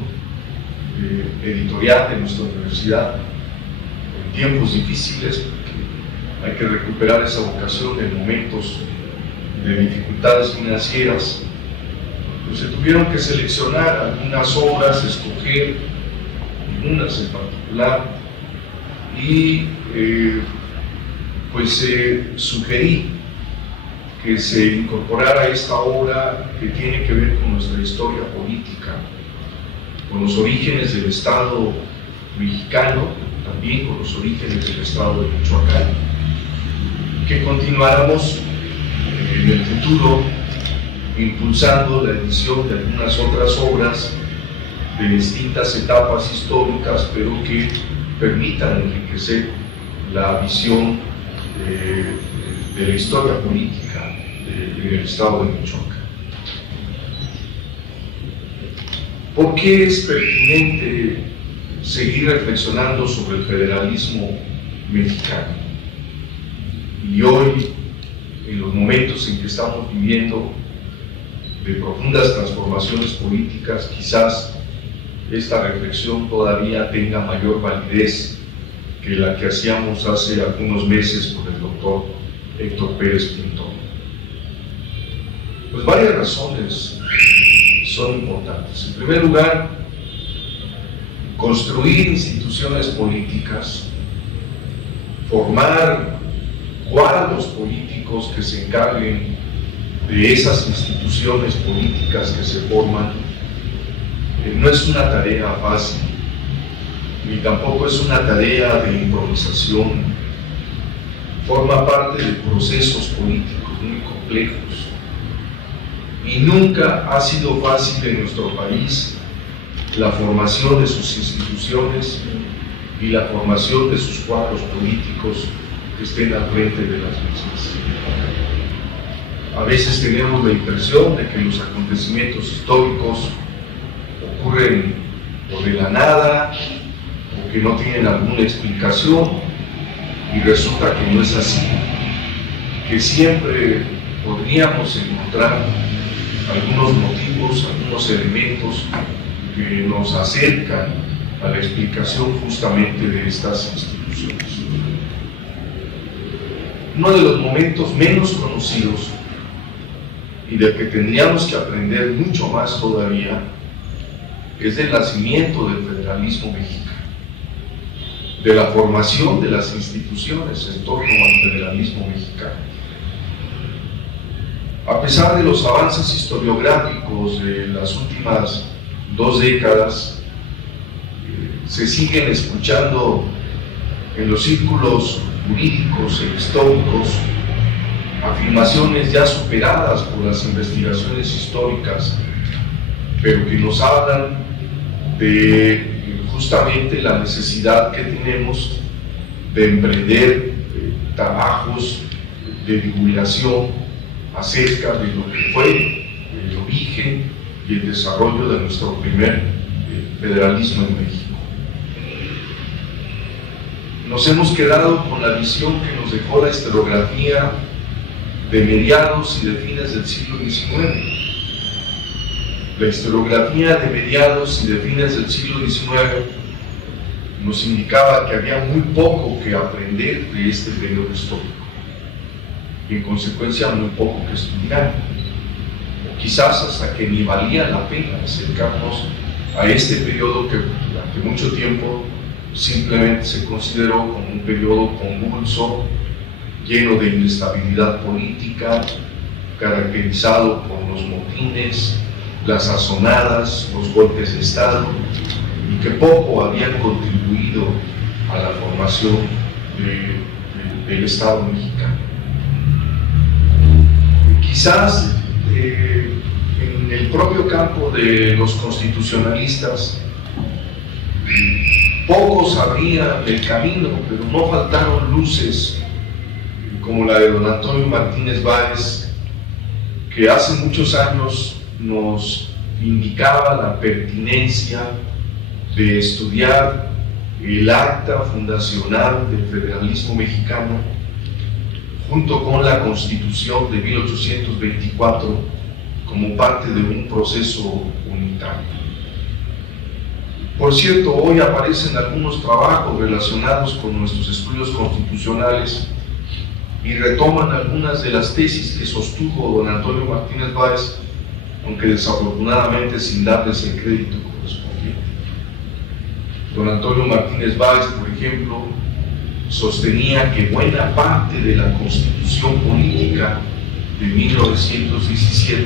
editorial de nuestra universidad, en tiempos difíciles, porque hay que recuperar esa vocación en momentos de dificultades financieras, pues se tuvieron que seleccionar algunas obras, escoger algunas en particular, y pues sugerí que se incorporara esta obra que tiene que ver con nuestra historia política, con los orígenes del Estado mexicano, también con los orígenes del Estado de Michoacán, que continuáramos en el futuro impulsando la edición de algunas otras obras de distintas etapas históricas, pero que permitan enriquecer la visión de la historia política del Estado de Michoacán. ¿Por qué es pertinente seguir reflexionando sobre el federalismo mexicano? Y hoy, en los momentos en que estamos viviendo de profundas transformaciones políticas, quizás esta reflexión todavía tenga mayor validez que la que hacíamos hace algunos meses con el doctor Héctor Pérez Pintón. Pues varias razones son importantes. En primer lugar, construir instituciones políticas, formar cuadros políticos que se encarguen de esas instituciones políticas que se forman, no es una tarea fácil, ni tampoco es una tarea de improvisación. Forma parte de procesos políticos muy complejos y nunca ha sido fácil en nuestro país la formación de sus instituciones y la formación de sus cuadros políticos que estén al frente de las mismas. A veces tenemos la impresión de que los acontecimientos históricos ocurren o de la nada o que no tienen alguna explicación, y resulta que no es así, que siempre podríamos encontrar algunos motivos, algunos elementos que nos acercan a la explicación justamente de estas instituciones. Uno de los momentos menos conocidos y del que tendríamos que aprender mucho más todavía es del nacimiento del federalismo mexicano, de la formación de las instituciones en torno al federalismo mexicano. A pesar de los avances historiográficos de las últimas 2 décadas, se siguen escuchando en los círculos jurídicos e históricos afirmaciones ya superadas por las investigaciones históricas, pero que nos hablan de justamente la necesidad que tenemos de emprender trabajos de divulgación acerca de lo que fue el origen y el desarrollo de nuestro primer federalismo en México. Nos hemos quedado con la visión que nos dejó la historiografía de mediados y de fines del siglo XIX. La historiografía de mediados y de fines del siglo XIX nos indicaba que había muy poco que aprender de este periodo histórico y en consecuencia muy poco que estudiar, o quizás hasta que ni valía la pena acercarnos a este periodo que durante mucho tiempo simplemente se consideró como un periodo convulso, lleno de inestabilidad política, caracterizado por los motines, las sazonadas, los golpes de Estado, y que poco habían contribuido a la formación del Estado mexicano. Quizás en el propio campo de los constitucionalistas, pocos abrían el camino, pero no faltaron luces como la de don Antonio Martínez Báez, que hace muchos años nos indicaba la pertinencia de estudiar el acta fundacional del federalismo mexicano junto con la Constitución de 1824 como parte de un proceso unitario. Por cierto, hoy aparecen algunos trabajos relacionados con nuestros estudios constitucionales y retoman algunas de las tesis que sostuvo don Antonio Martínez Báez, aunque desafortunadamente sin darles el crédito correspondiente. Don Antonio Martínez Báez, por ejemplo, sostenía que buena parte de la Constitución política de 1917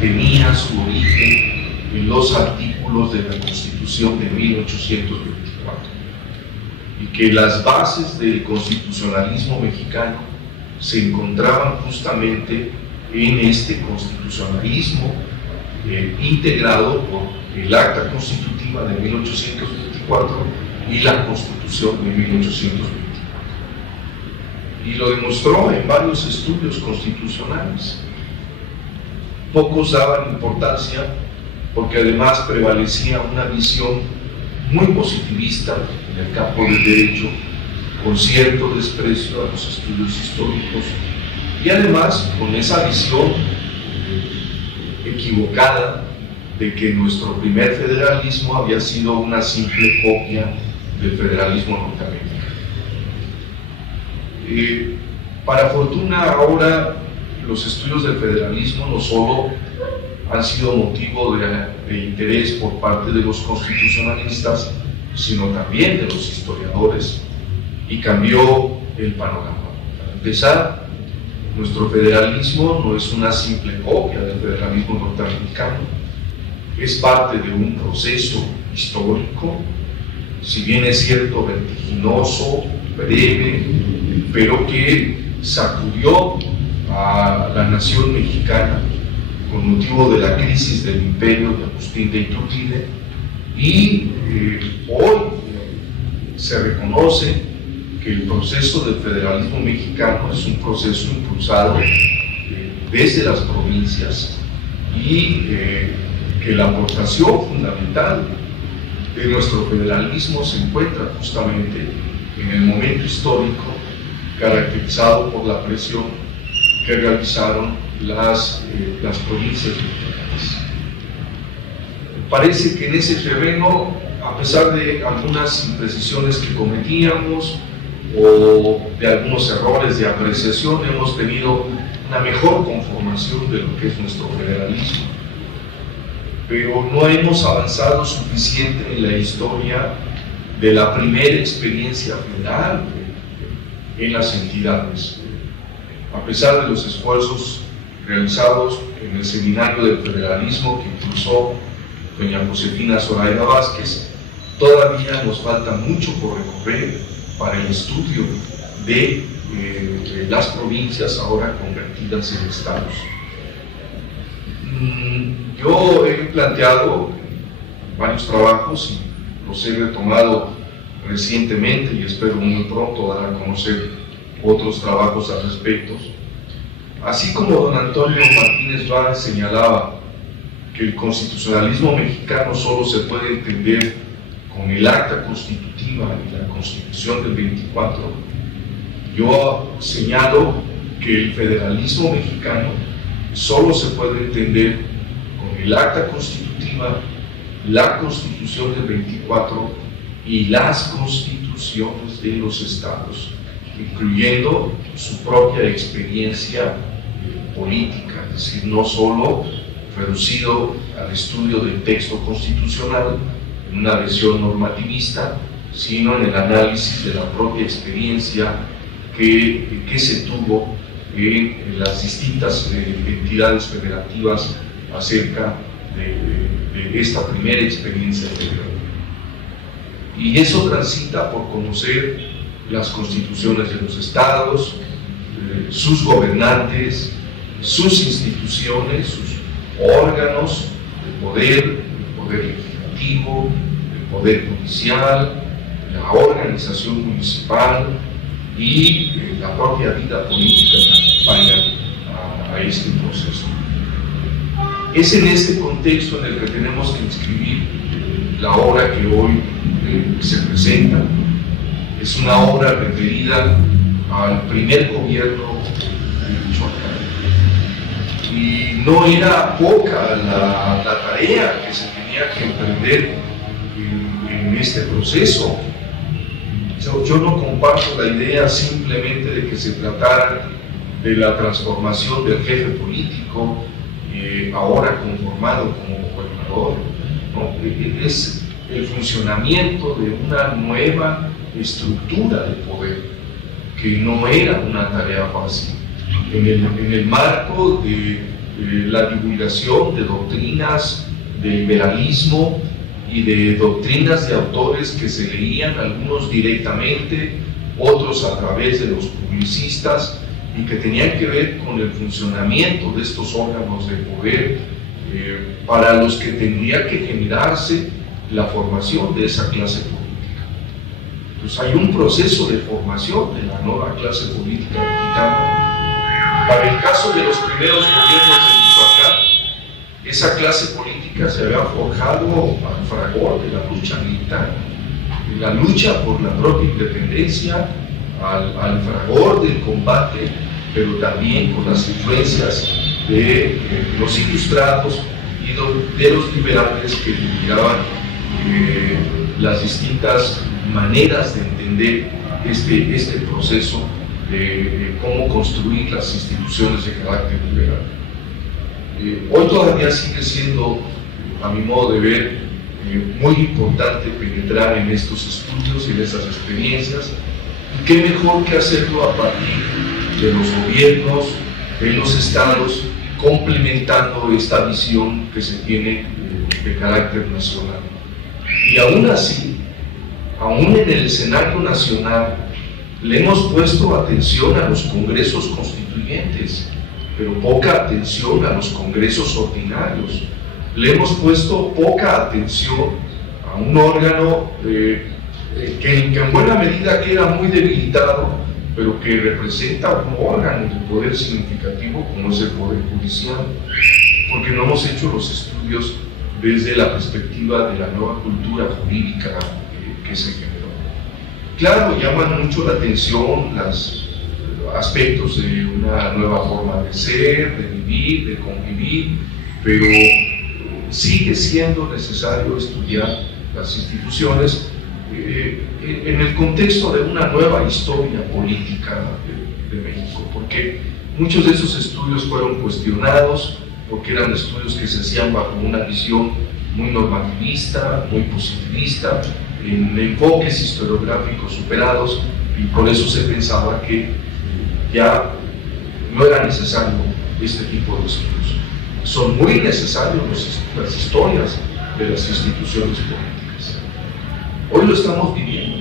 tenía su origen en los artículos de la Constitución de 1824 y que las bases del constitucionalismo mexicano se encontraban justamente en este constitucionalismo integrado por el Acta Constitutiva de 1824 y la Constitución de 1824. Y lo demostró en varios estudios constitucionales. Pocos daban importancia porque además prevalecía una visión muy positivista en el campo del derecho, con cierto desprecio a los estudios históricos y además con esa visión equivocada de que nuestro primer federalismo había sido una simple copia del federalismo norteamericano. Para fortuna ahora los estudios del federalismo no solo han sido motivo de interés por parte de los constitucionalistas, sino también de los historiadores, y cambió el panorama. Para empezar, nuestro federalismo no es una simple copia del federalismo norteamericano, es parte de un proceso histórico, si bien es cierto vertiginoso, breve, pero que sacudió a la nación mexicana con motivo de la crisis del imperio de Agustín de Iturbide, y hoy se reconoce que el proceso del federalismo mexicano es un proceso impulsado desde las provincias y que la aportación fundamental de nuestro federalismo se encuentra justamente en el momento histórico caracterizado por la presión que realizaron las provincias mexicanas. Parece que en ese terreno, a pesar de algunas imprecisiones que cometíamos o de algunos errores de apreciación, hemos tenido una mejor conformación de lo que es nuestro federalismo, pero no hemos avanzado suficiente en la historia de la primera experiencia federal en las entidades. A pesar de los esfuerzos realizados en el Seminario del Federalismo que impulsó doña Josefina Zoraida Vázquez, todavía nos falta mucho por recorrer para el estudio de las provincias ahora convertidas en estados. Yo he planteado varios trabajos y los he retomado recientemente y espero muy pronto dar a conocer otros trabajos al respecto. Así como don Antonio Martínez Báez señalaba que el constitucionalismo mexicano solo se puede entender con el acta constitutiva y la Constitución del 24, yo señalo que el federalismo mexicano solo se puede entender con el acta constitutiva, la Constitución del 24 y las constituciones de los estados, incluyendo su propia experiencia política, es decir, no solo reducido al estudio del texto constitucional en una versión normativista, sino en el análisis de la propia experiencia que se tuvo en las distintas entidades federativas acerca de esta primera experiencia federal. Y eso transita por conocer las constituciones de los estados, sus gobernantes, sus instituciones, sus órganos de poder, el poder legislativo, el poder judicial, la organización municipal y la propia vida política que acompaña a este proceso. Es en este contexto en el que tenemos que inscribir la obra que hoy se presenta. Es una obra referida al primer gobierno de Michoacán. Y no era poca la tarea que se tenía que emprender en este proceso. Yo no comparto la idea simplemente de que se tratara de la transformación del jefe político, ahora conformado como gobernador, ¿no? Es el funcionamiento de una nueva estructura de poder, que no era una tarea fácil. En el marco de la divulgación de doctrinas de liberalismo y de doctrinas de autores que se leían, algunos directamente, otros a través de los publicistas, y que tenían que ver con el funcionamiento de estos órganos de poder, para los que tendría que generarse la formación de esa clase política. Pues hay un proceso de formación de la nueva clase política mexicana. Para el caso de los primeros gobiernos de Michoacán, esa clase política se había forjado al fragor de la lucha militar, de la lucha por la propia independencia, al fragor del combate, pero también con las influencias de los ilustrados y de los liberales que divulgaban las distintas maneras de entender este proceso de cómo construir las instituciones de carácter liberal. Hoy todavía sigue siendo, a mi modo de ver, muy importante penetrar en estos estudios y en esas experiencias, y qué mejor que hacerlo a partir de los gobiernos, de los estados, complementando esta visión que se tiene de carácter nacional. Y aún así, aún en el escenario nacional, le hemos puesto atención a los congresos constituyentes, pero poca atención a los congresos ordinarios. Le hemos puesto poca atención a un órgano que en buena medida queda muy debilitado, pero que representa un órgano de poder significativo como es el Poder Judicial, porque no hemos hecho los estudios desde la perspectiva de la nueva cultura jurídica que se generó. Claro, llaman mucho la atención los aspectos de una nueva forma de ser, de vivir, de convivir, pero sigue siendo necesario estudiar las instituciones en el contexto de una nueva historia política de México, porque muchos de esos estudios fueron cuestionados, porque eran estudios que se hacían bajo una visión muy normativista, muy positivista, en enfoques historiográficos superados, y por eso se pensaba que ya no era necesario este tipo de estudios. Son muy necesarios las historias de las instituciones políticas. Hoy lo estamos viviendo.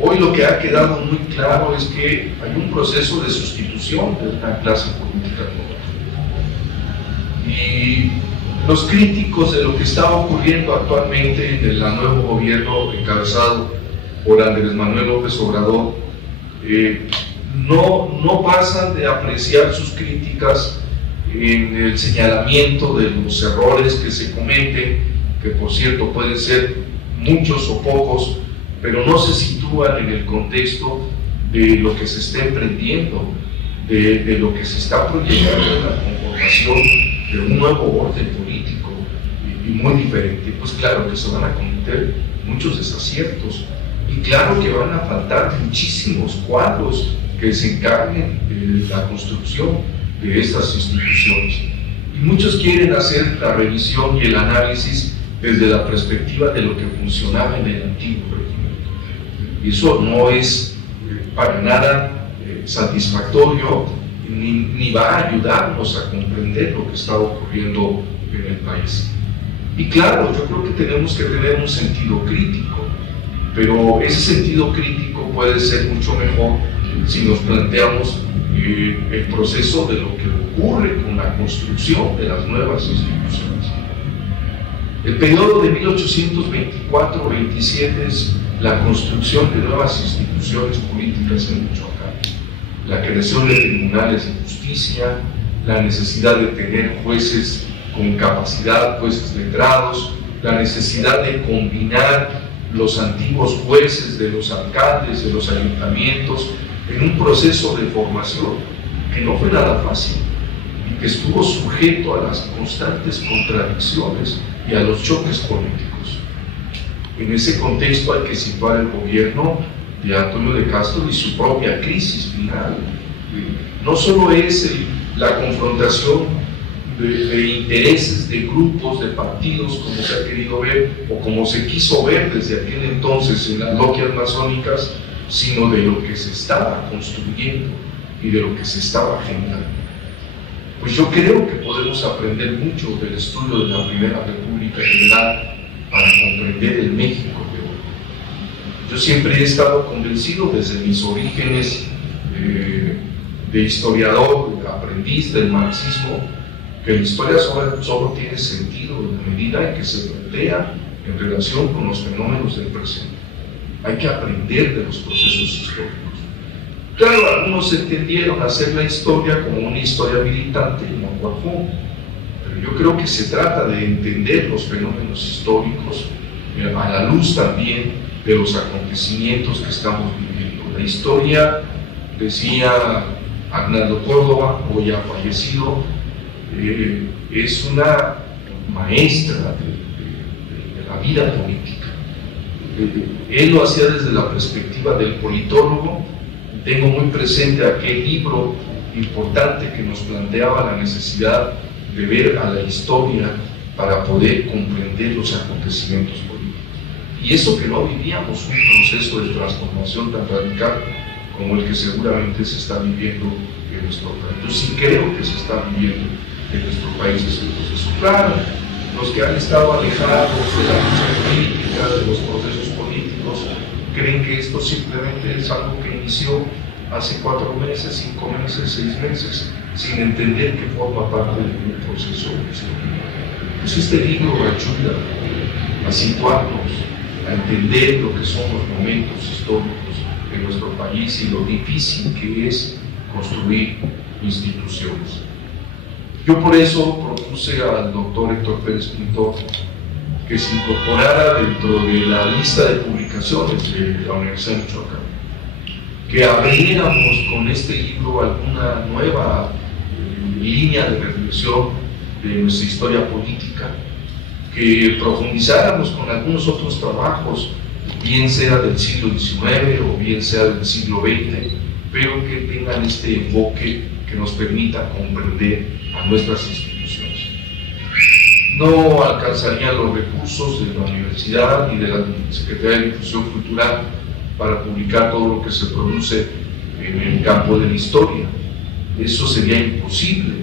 Hoy lo que ha quedado muy claro es que hay un proceso de sustitución de una clase política nueva. Y los críticos de lo que está ocurriendo actualmente en el nuevo gobierno encabezado por Andrés Manuel López Obrador no pasan de apreciar sus críticas en el señalamiento de los errores que se cometen, que por cierto pueden ser muchos o pocos, pero no se sitúan en el contexto de lo que se está emprendiendo, de lo que se está proyectando en la conformación de un nuevo orden político y muy diferente. Pues claro que se van a cometer muchos desaciertos, y claro que van a faltar muchísimos cuadros que se encarguen de la construcción de estas instituciones. Y muchos quieren hacer la revisión y el análisis desde la perspectiva de lo que funcionaba en el antiguo régimen. Y eso no es para nada satisfactorio, ni va a ayudarnos a comprender lo que está ocurriendo en el país. Y claro, yo creo que tenemos que tener un sentido crítico, pero ese sentido crítico puede ser mucho mejor si nos planteamos el proceso de lo que ocurre con la construcción de las nuevas instituciones. El periodo de 1824-27 es la construcción de nuevas instituciones políticas en Michoacán, la creación de tribunales de justicia, la necesidad de tener jueces con capacidad, jueces letrados, la necesidad de combinar los antiguos jueces de los alcaldes, de los ayuntamientos, en un proceso de formación que no fue nada fácil y que estuvo sujeto a las constantes contradicciones y a los choques políticos. En ese contexto hay que situar el gobierno de Antonio de Castro y su propia crisis final. No solo es la confrontación de intereses, de grupos, de partidos, como se ha querido ver o como se quiso ver desde aquel entonces en las logias masónicas, sino de lo que se estaba construyendo y de lo que se estaba generando. Pues yo creo que podemos aprender mucho del estudio de la Primera República General para comprender el México de hoy. Yo siempre he estado convencido desde mis orígenes de historiador, de aprendiz del marxismo, que la historia solo tiene sentido en la medida en que se plantea en relación con los fenómenos del presente. Hay que aprender de los procesos históricos. Claro, algunos entendieron hacer la historia como una historia militante, y no cual fue. Pero yo creo que se trata de entender los fenómenos históricos a la luz también de los acontecimientos que estamos viviendo. La historia, decía Agnaldo Córdoba, hoy ya fallecido, es una maestra de la vida política. Él lo hacía desde la perspectiva del politólogo. Tengo muy presente aquel libro importante que nos planteaba la necesidad de ver a la historia para poder comprender los acontecimientos políticos. Y eso que no vivíamos un proceso de transformación tan radical como el que seguramente se está viviendo en nuestro país. Yo sí creo que se está viviendo en nuestro país ese proceso. Claro, los que han estado alejados de la lucha política, de los procesos políticos, creen que esto simplemente es algo que inició hace 4 meses, 5 meses, 6 meses, sin entender que forma parte de un proceso histórico. Pues este libro ayuda a situarnos, a entender lo que son los momentos históricos de nuestro país y lo difícil que es construir instituciones. Yo por eso propuse al doctor Héctor Pérez Pintor que se incorporara dentro de la lista de publicaciones de la Universidad de Michoacán, que abriéramos con este libro alguna nueva línea de reflexión de nuestra historia política, que profundizáramos con algunos otros trabajos, bien sea del siglo XIX o bien sea del siglo XX, pero que tengan este enfoque que nos permita comprender a nuestras instituciones. No alcanzarían los recursos de la universidad ni de la Secretaría de Difusión Cultural para publicar todo lo que se produce en el campo de la historia. Eso sería imposible.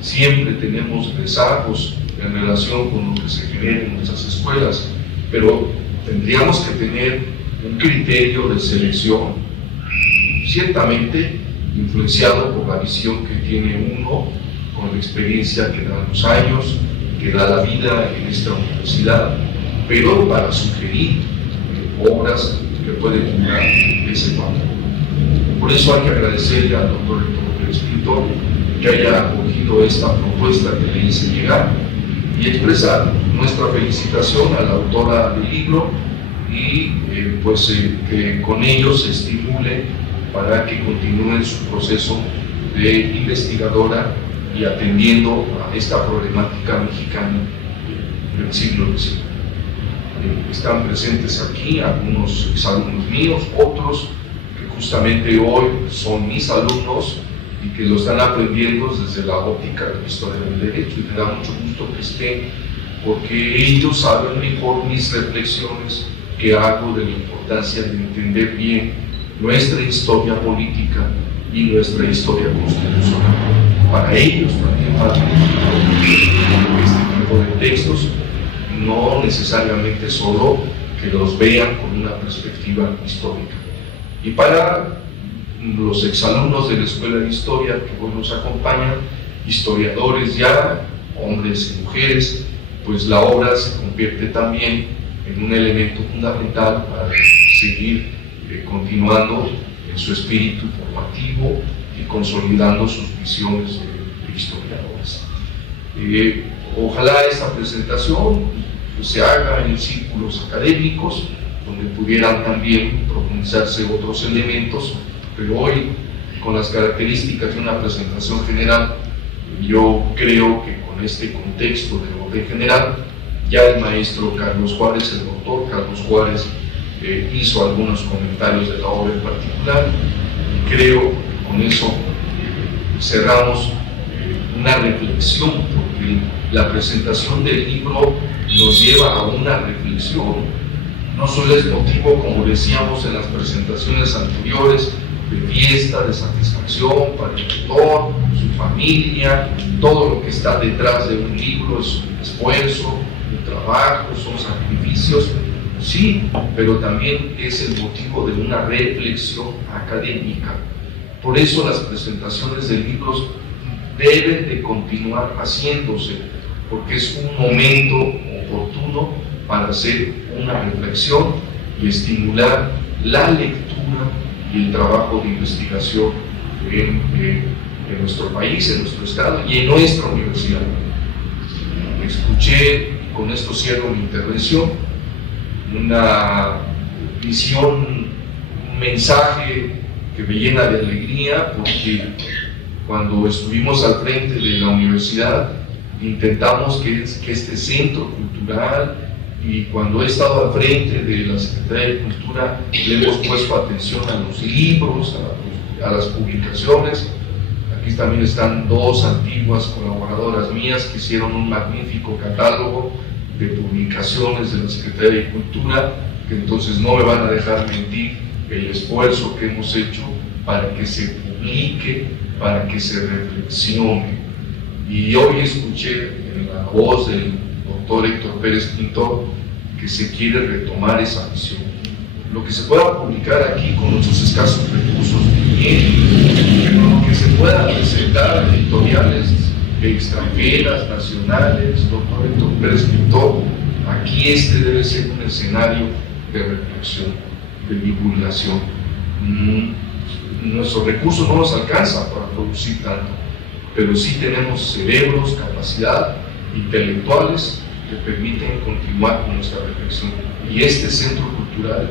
Siempre tenemos rezagos en relación con lo que se genera en nuestras escuelas, pero tendríamos que tener un criterio de selección, ciertamente influenciado por la visión que tiene uno, con la experiencia que dan los años, que da la vida en esta universidad, pero para sugerir obras que pueden jugar ese papel. Por eso hay que agradecerle al doctor Héctor Pérez Pintor que haya acogido esta propuesta que le hice llegar y expresar nuestra felicitación a la autora del libro y que con ello se estimule para que continúe su proceso de investigadora y atendiendo a esta problemática mexicana del siglo XIX. Están presentes aquí algunos exalumnos míos, otros que justamente hoy son mis alumnos y que lo están aprendiendo desde la óptica de la historia del derecho, y me da mucho gusto que estén, porque ellos saben mejor mis reflexiones que hago de la importancia de entender bien nuestra historia política y nuestra historia constitucional. Para ellos también falta este tipo de textos, no necesariamente solo que los vean con una perspectiva histórica. Y para los exalumnos de la Escuela de Historia que hoy nos acompañan, historiadores ya, hombres y mujeres, pues la obra se convierte también en un elemento fundamental para seguir continuando en su espíritu formativo y consolidando sus visiones de historiadores. Ojalá esta presentación pues, se haga en círculos académicos, donde pudieran también profundizarse otros elementos, pero hoy, con las características de una presentación general, yo creo que con este contexto de orden general, ya el maestro Carlos Juárez, el doctor Carlos Juárez, hizo algunos comentarios de la obra en particular, y creo que con eso cerramos una reflexión, porque la presentación del libro nos lleva a una reflexión. No solo es motivo, como decíamos en las presentaciones anteriores, de fiesta, de satisfacción para el lector, su familia, todo lo que está detrás de un libro, es un esfuerzo, un trabajo, son sacrificios, sí, pero también es el motivo de una reflexión académica. Por eso las presentaciones de libros deben de continuar haciéndose, porque es un momento oportuno para hacer una reflexión y estimular la lectura y el trabajo de investigación en nuestro país, en nuestro estado y en nuestra universidad. Escuché, con esto cierro mi intervención, una visión, un mensaje que me llena de alegría, porque cuando estuvimos al frente de la universidad intentamos que este centro cultural, y cuando he estado al frente de la Secretaría de Cultura le hemos puesto atención a los libros, a las publicaciones. Aquí también están dos antiguas colaboradoras mías que hicieron un magnífico catálogo de publicaciones de la Secretaría de Cultura, que entonces no me van a dejar mentir el esfuerzo que hemos hecho para que se publique, para que se reflexione. Y hoy escuché en la voz del doctor Héctor Pérez Pintor que se quiere retomar esa visión. Lo que se pueda publicar aquí con nuestros escasos recursos, bien, que se pueda presentar editoriales extranjeras, nacionales, doctor Héctor Pérez Pintor, aquí este debe ser un escenario de reflexión, de divulgación. Nuestros recursos no nos alcanzan para producir tanto, pero sí tenemos cerebros, capacidad, intelectuales que permiten continuar con nuestra reflexión. Y este centro cultural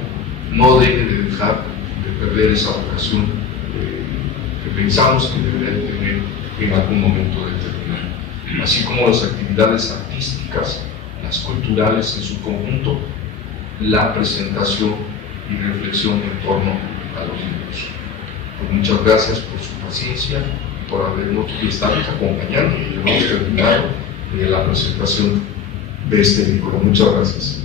no debe de dejar de perder esa vocación que pensamos que debería tener en algún momento determinado. Así como las actividades artísticas, las culturales en su conjunto, la presentación y reflexión en torno a los libros. Pues muchas gracias por su paciencia, por habernos estado acompañando y hemos terminado la presentación de este libro. Muchas gracias.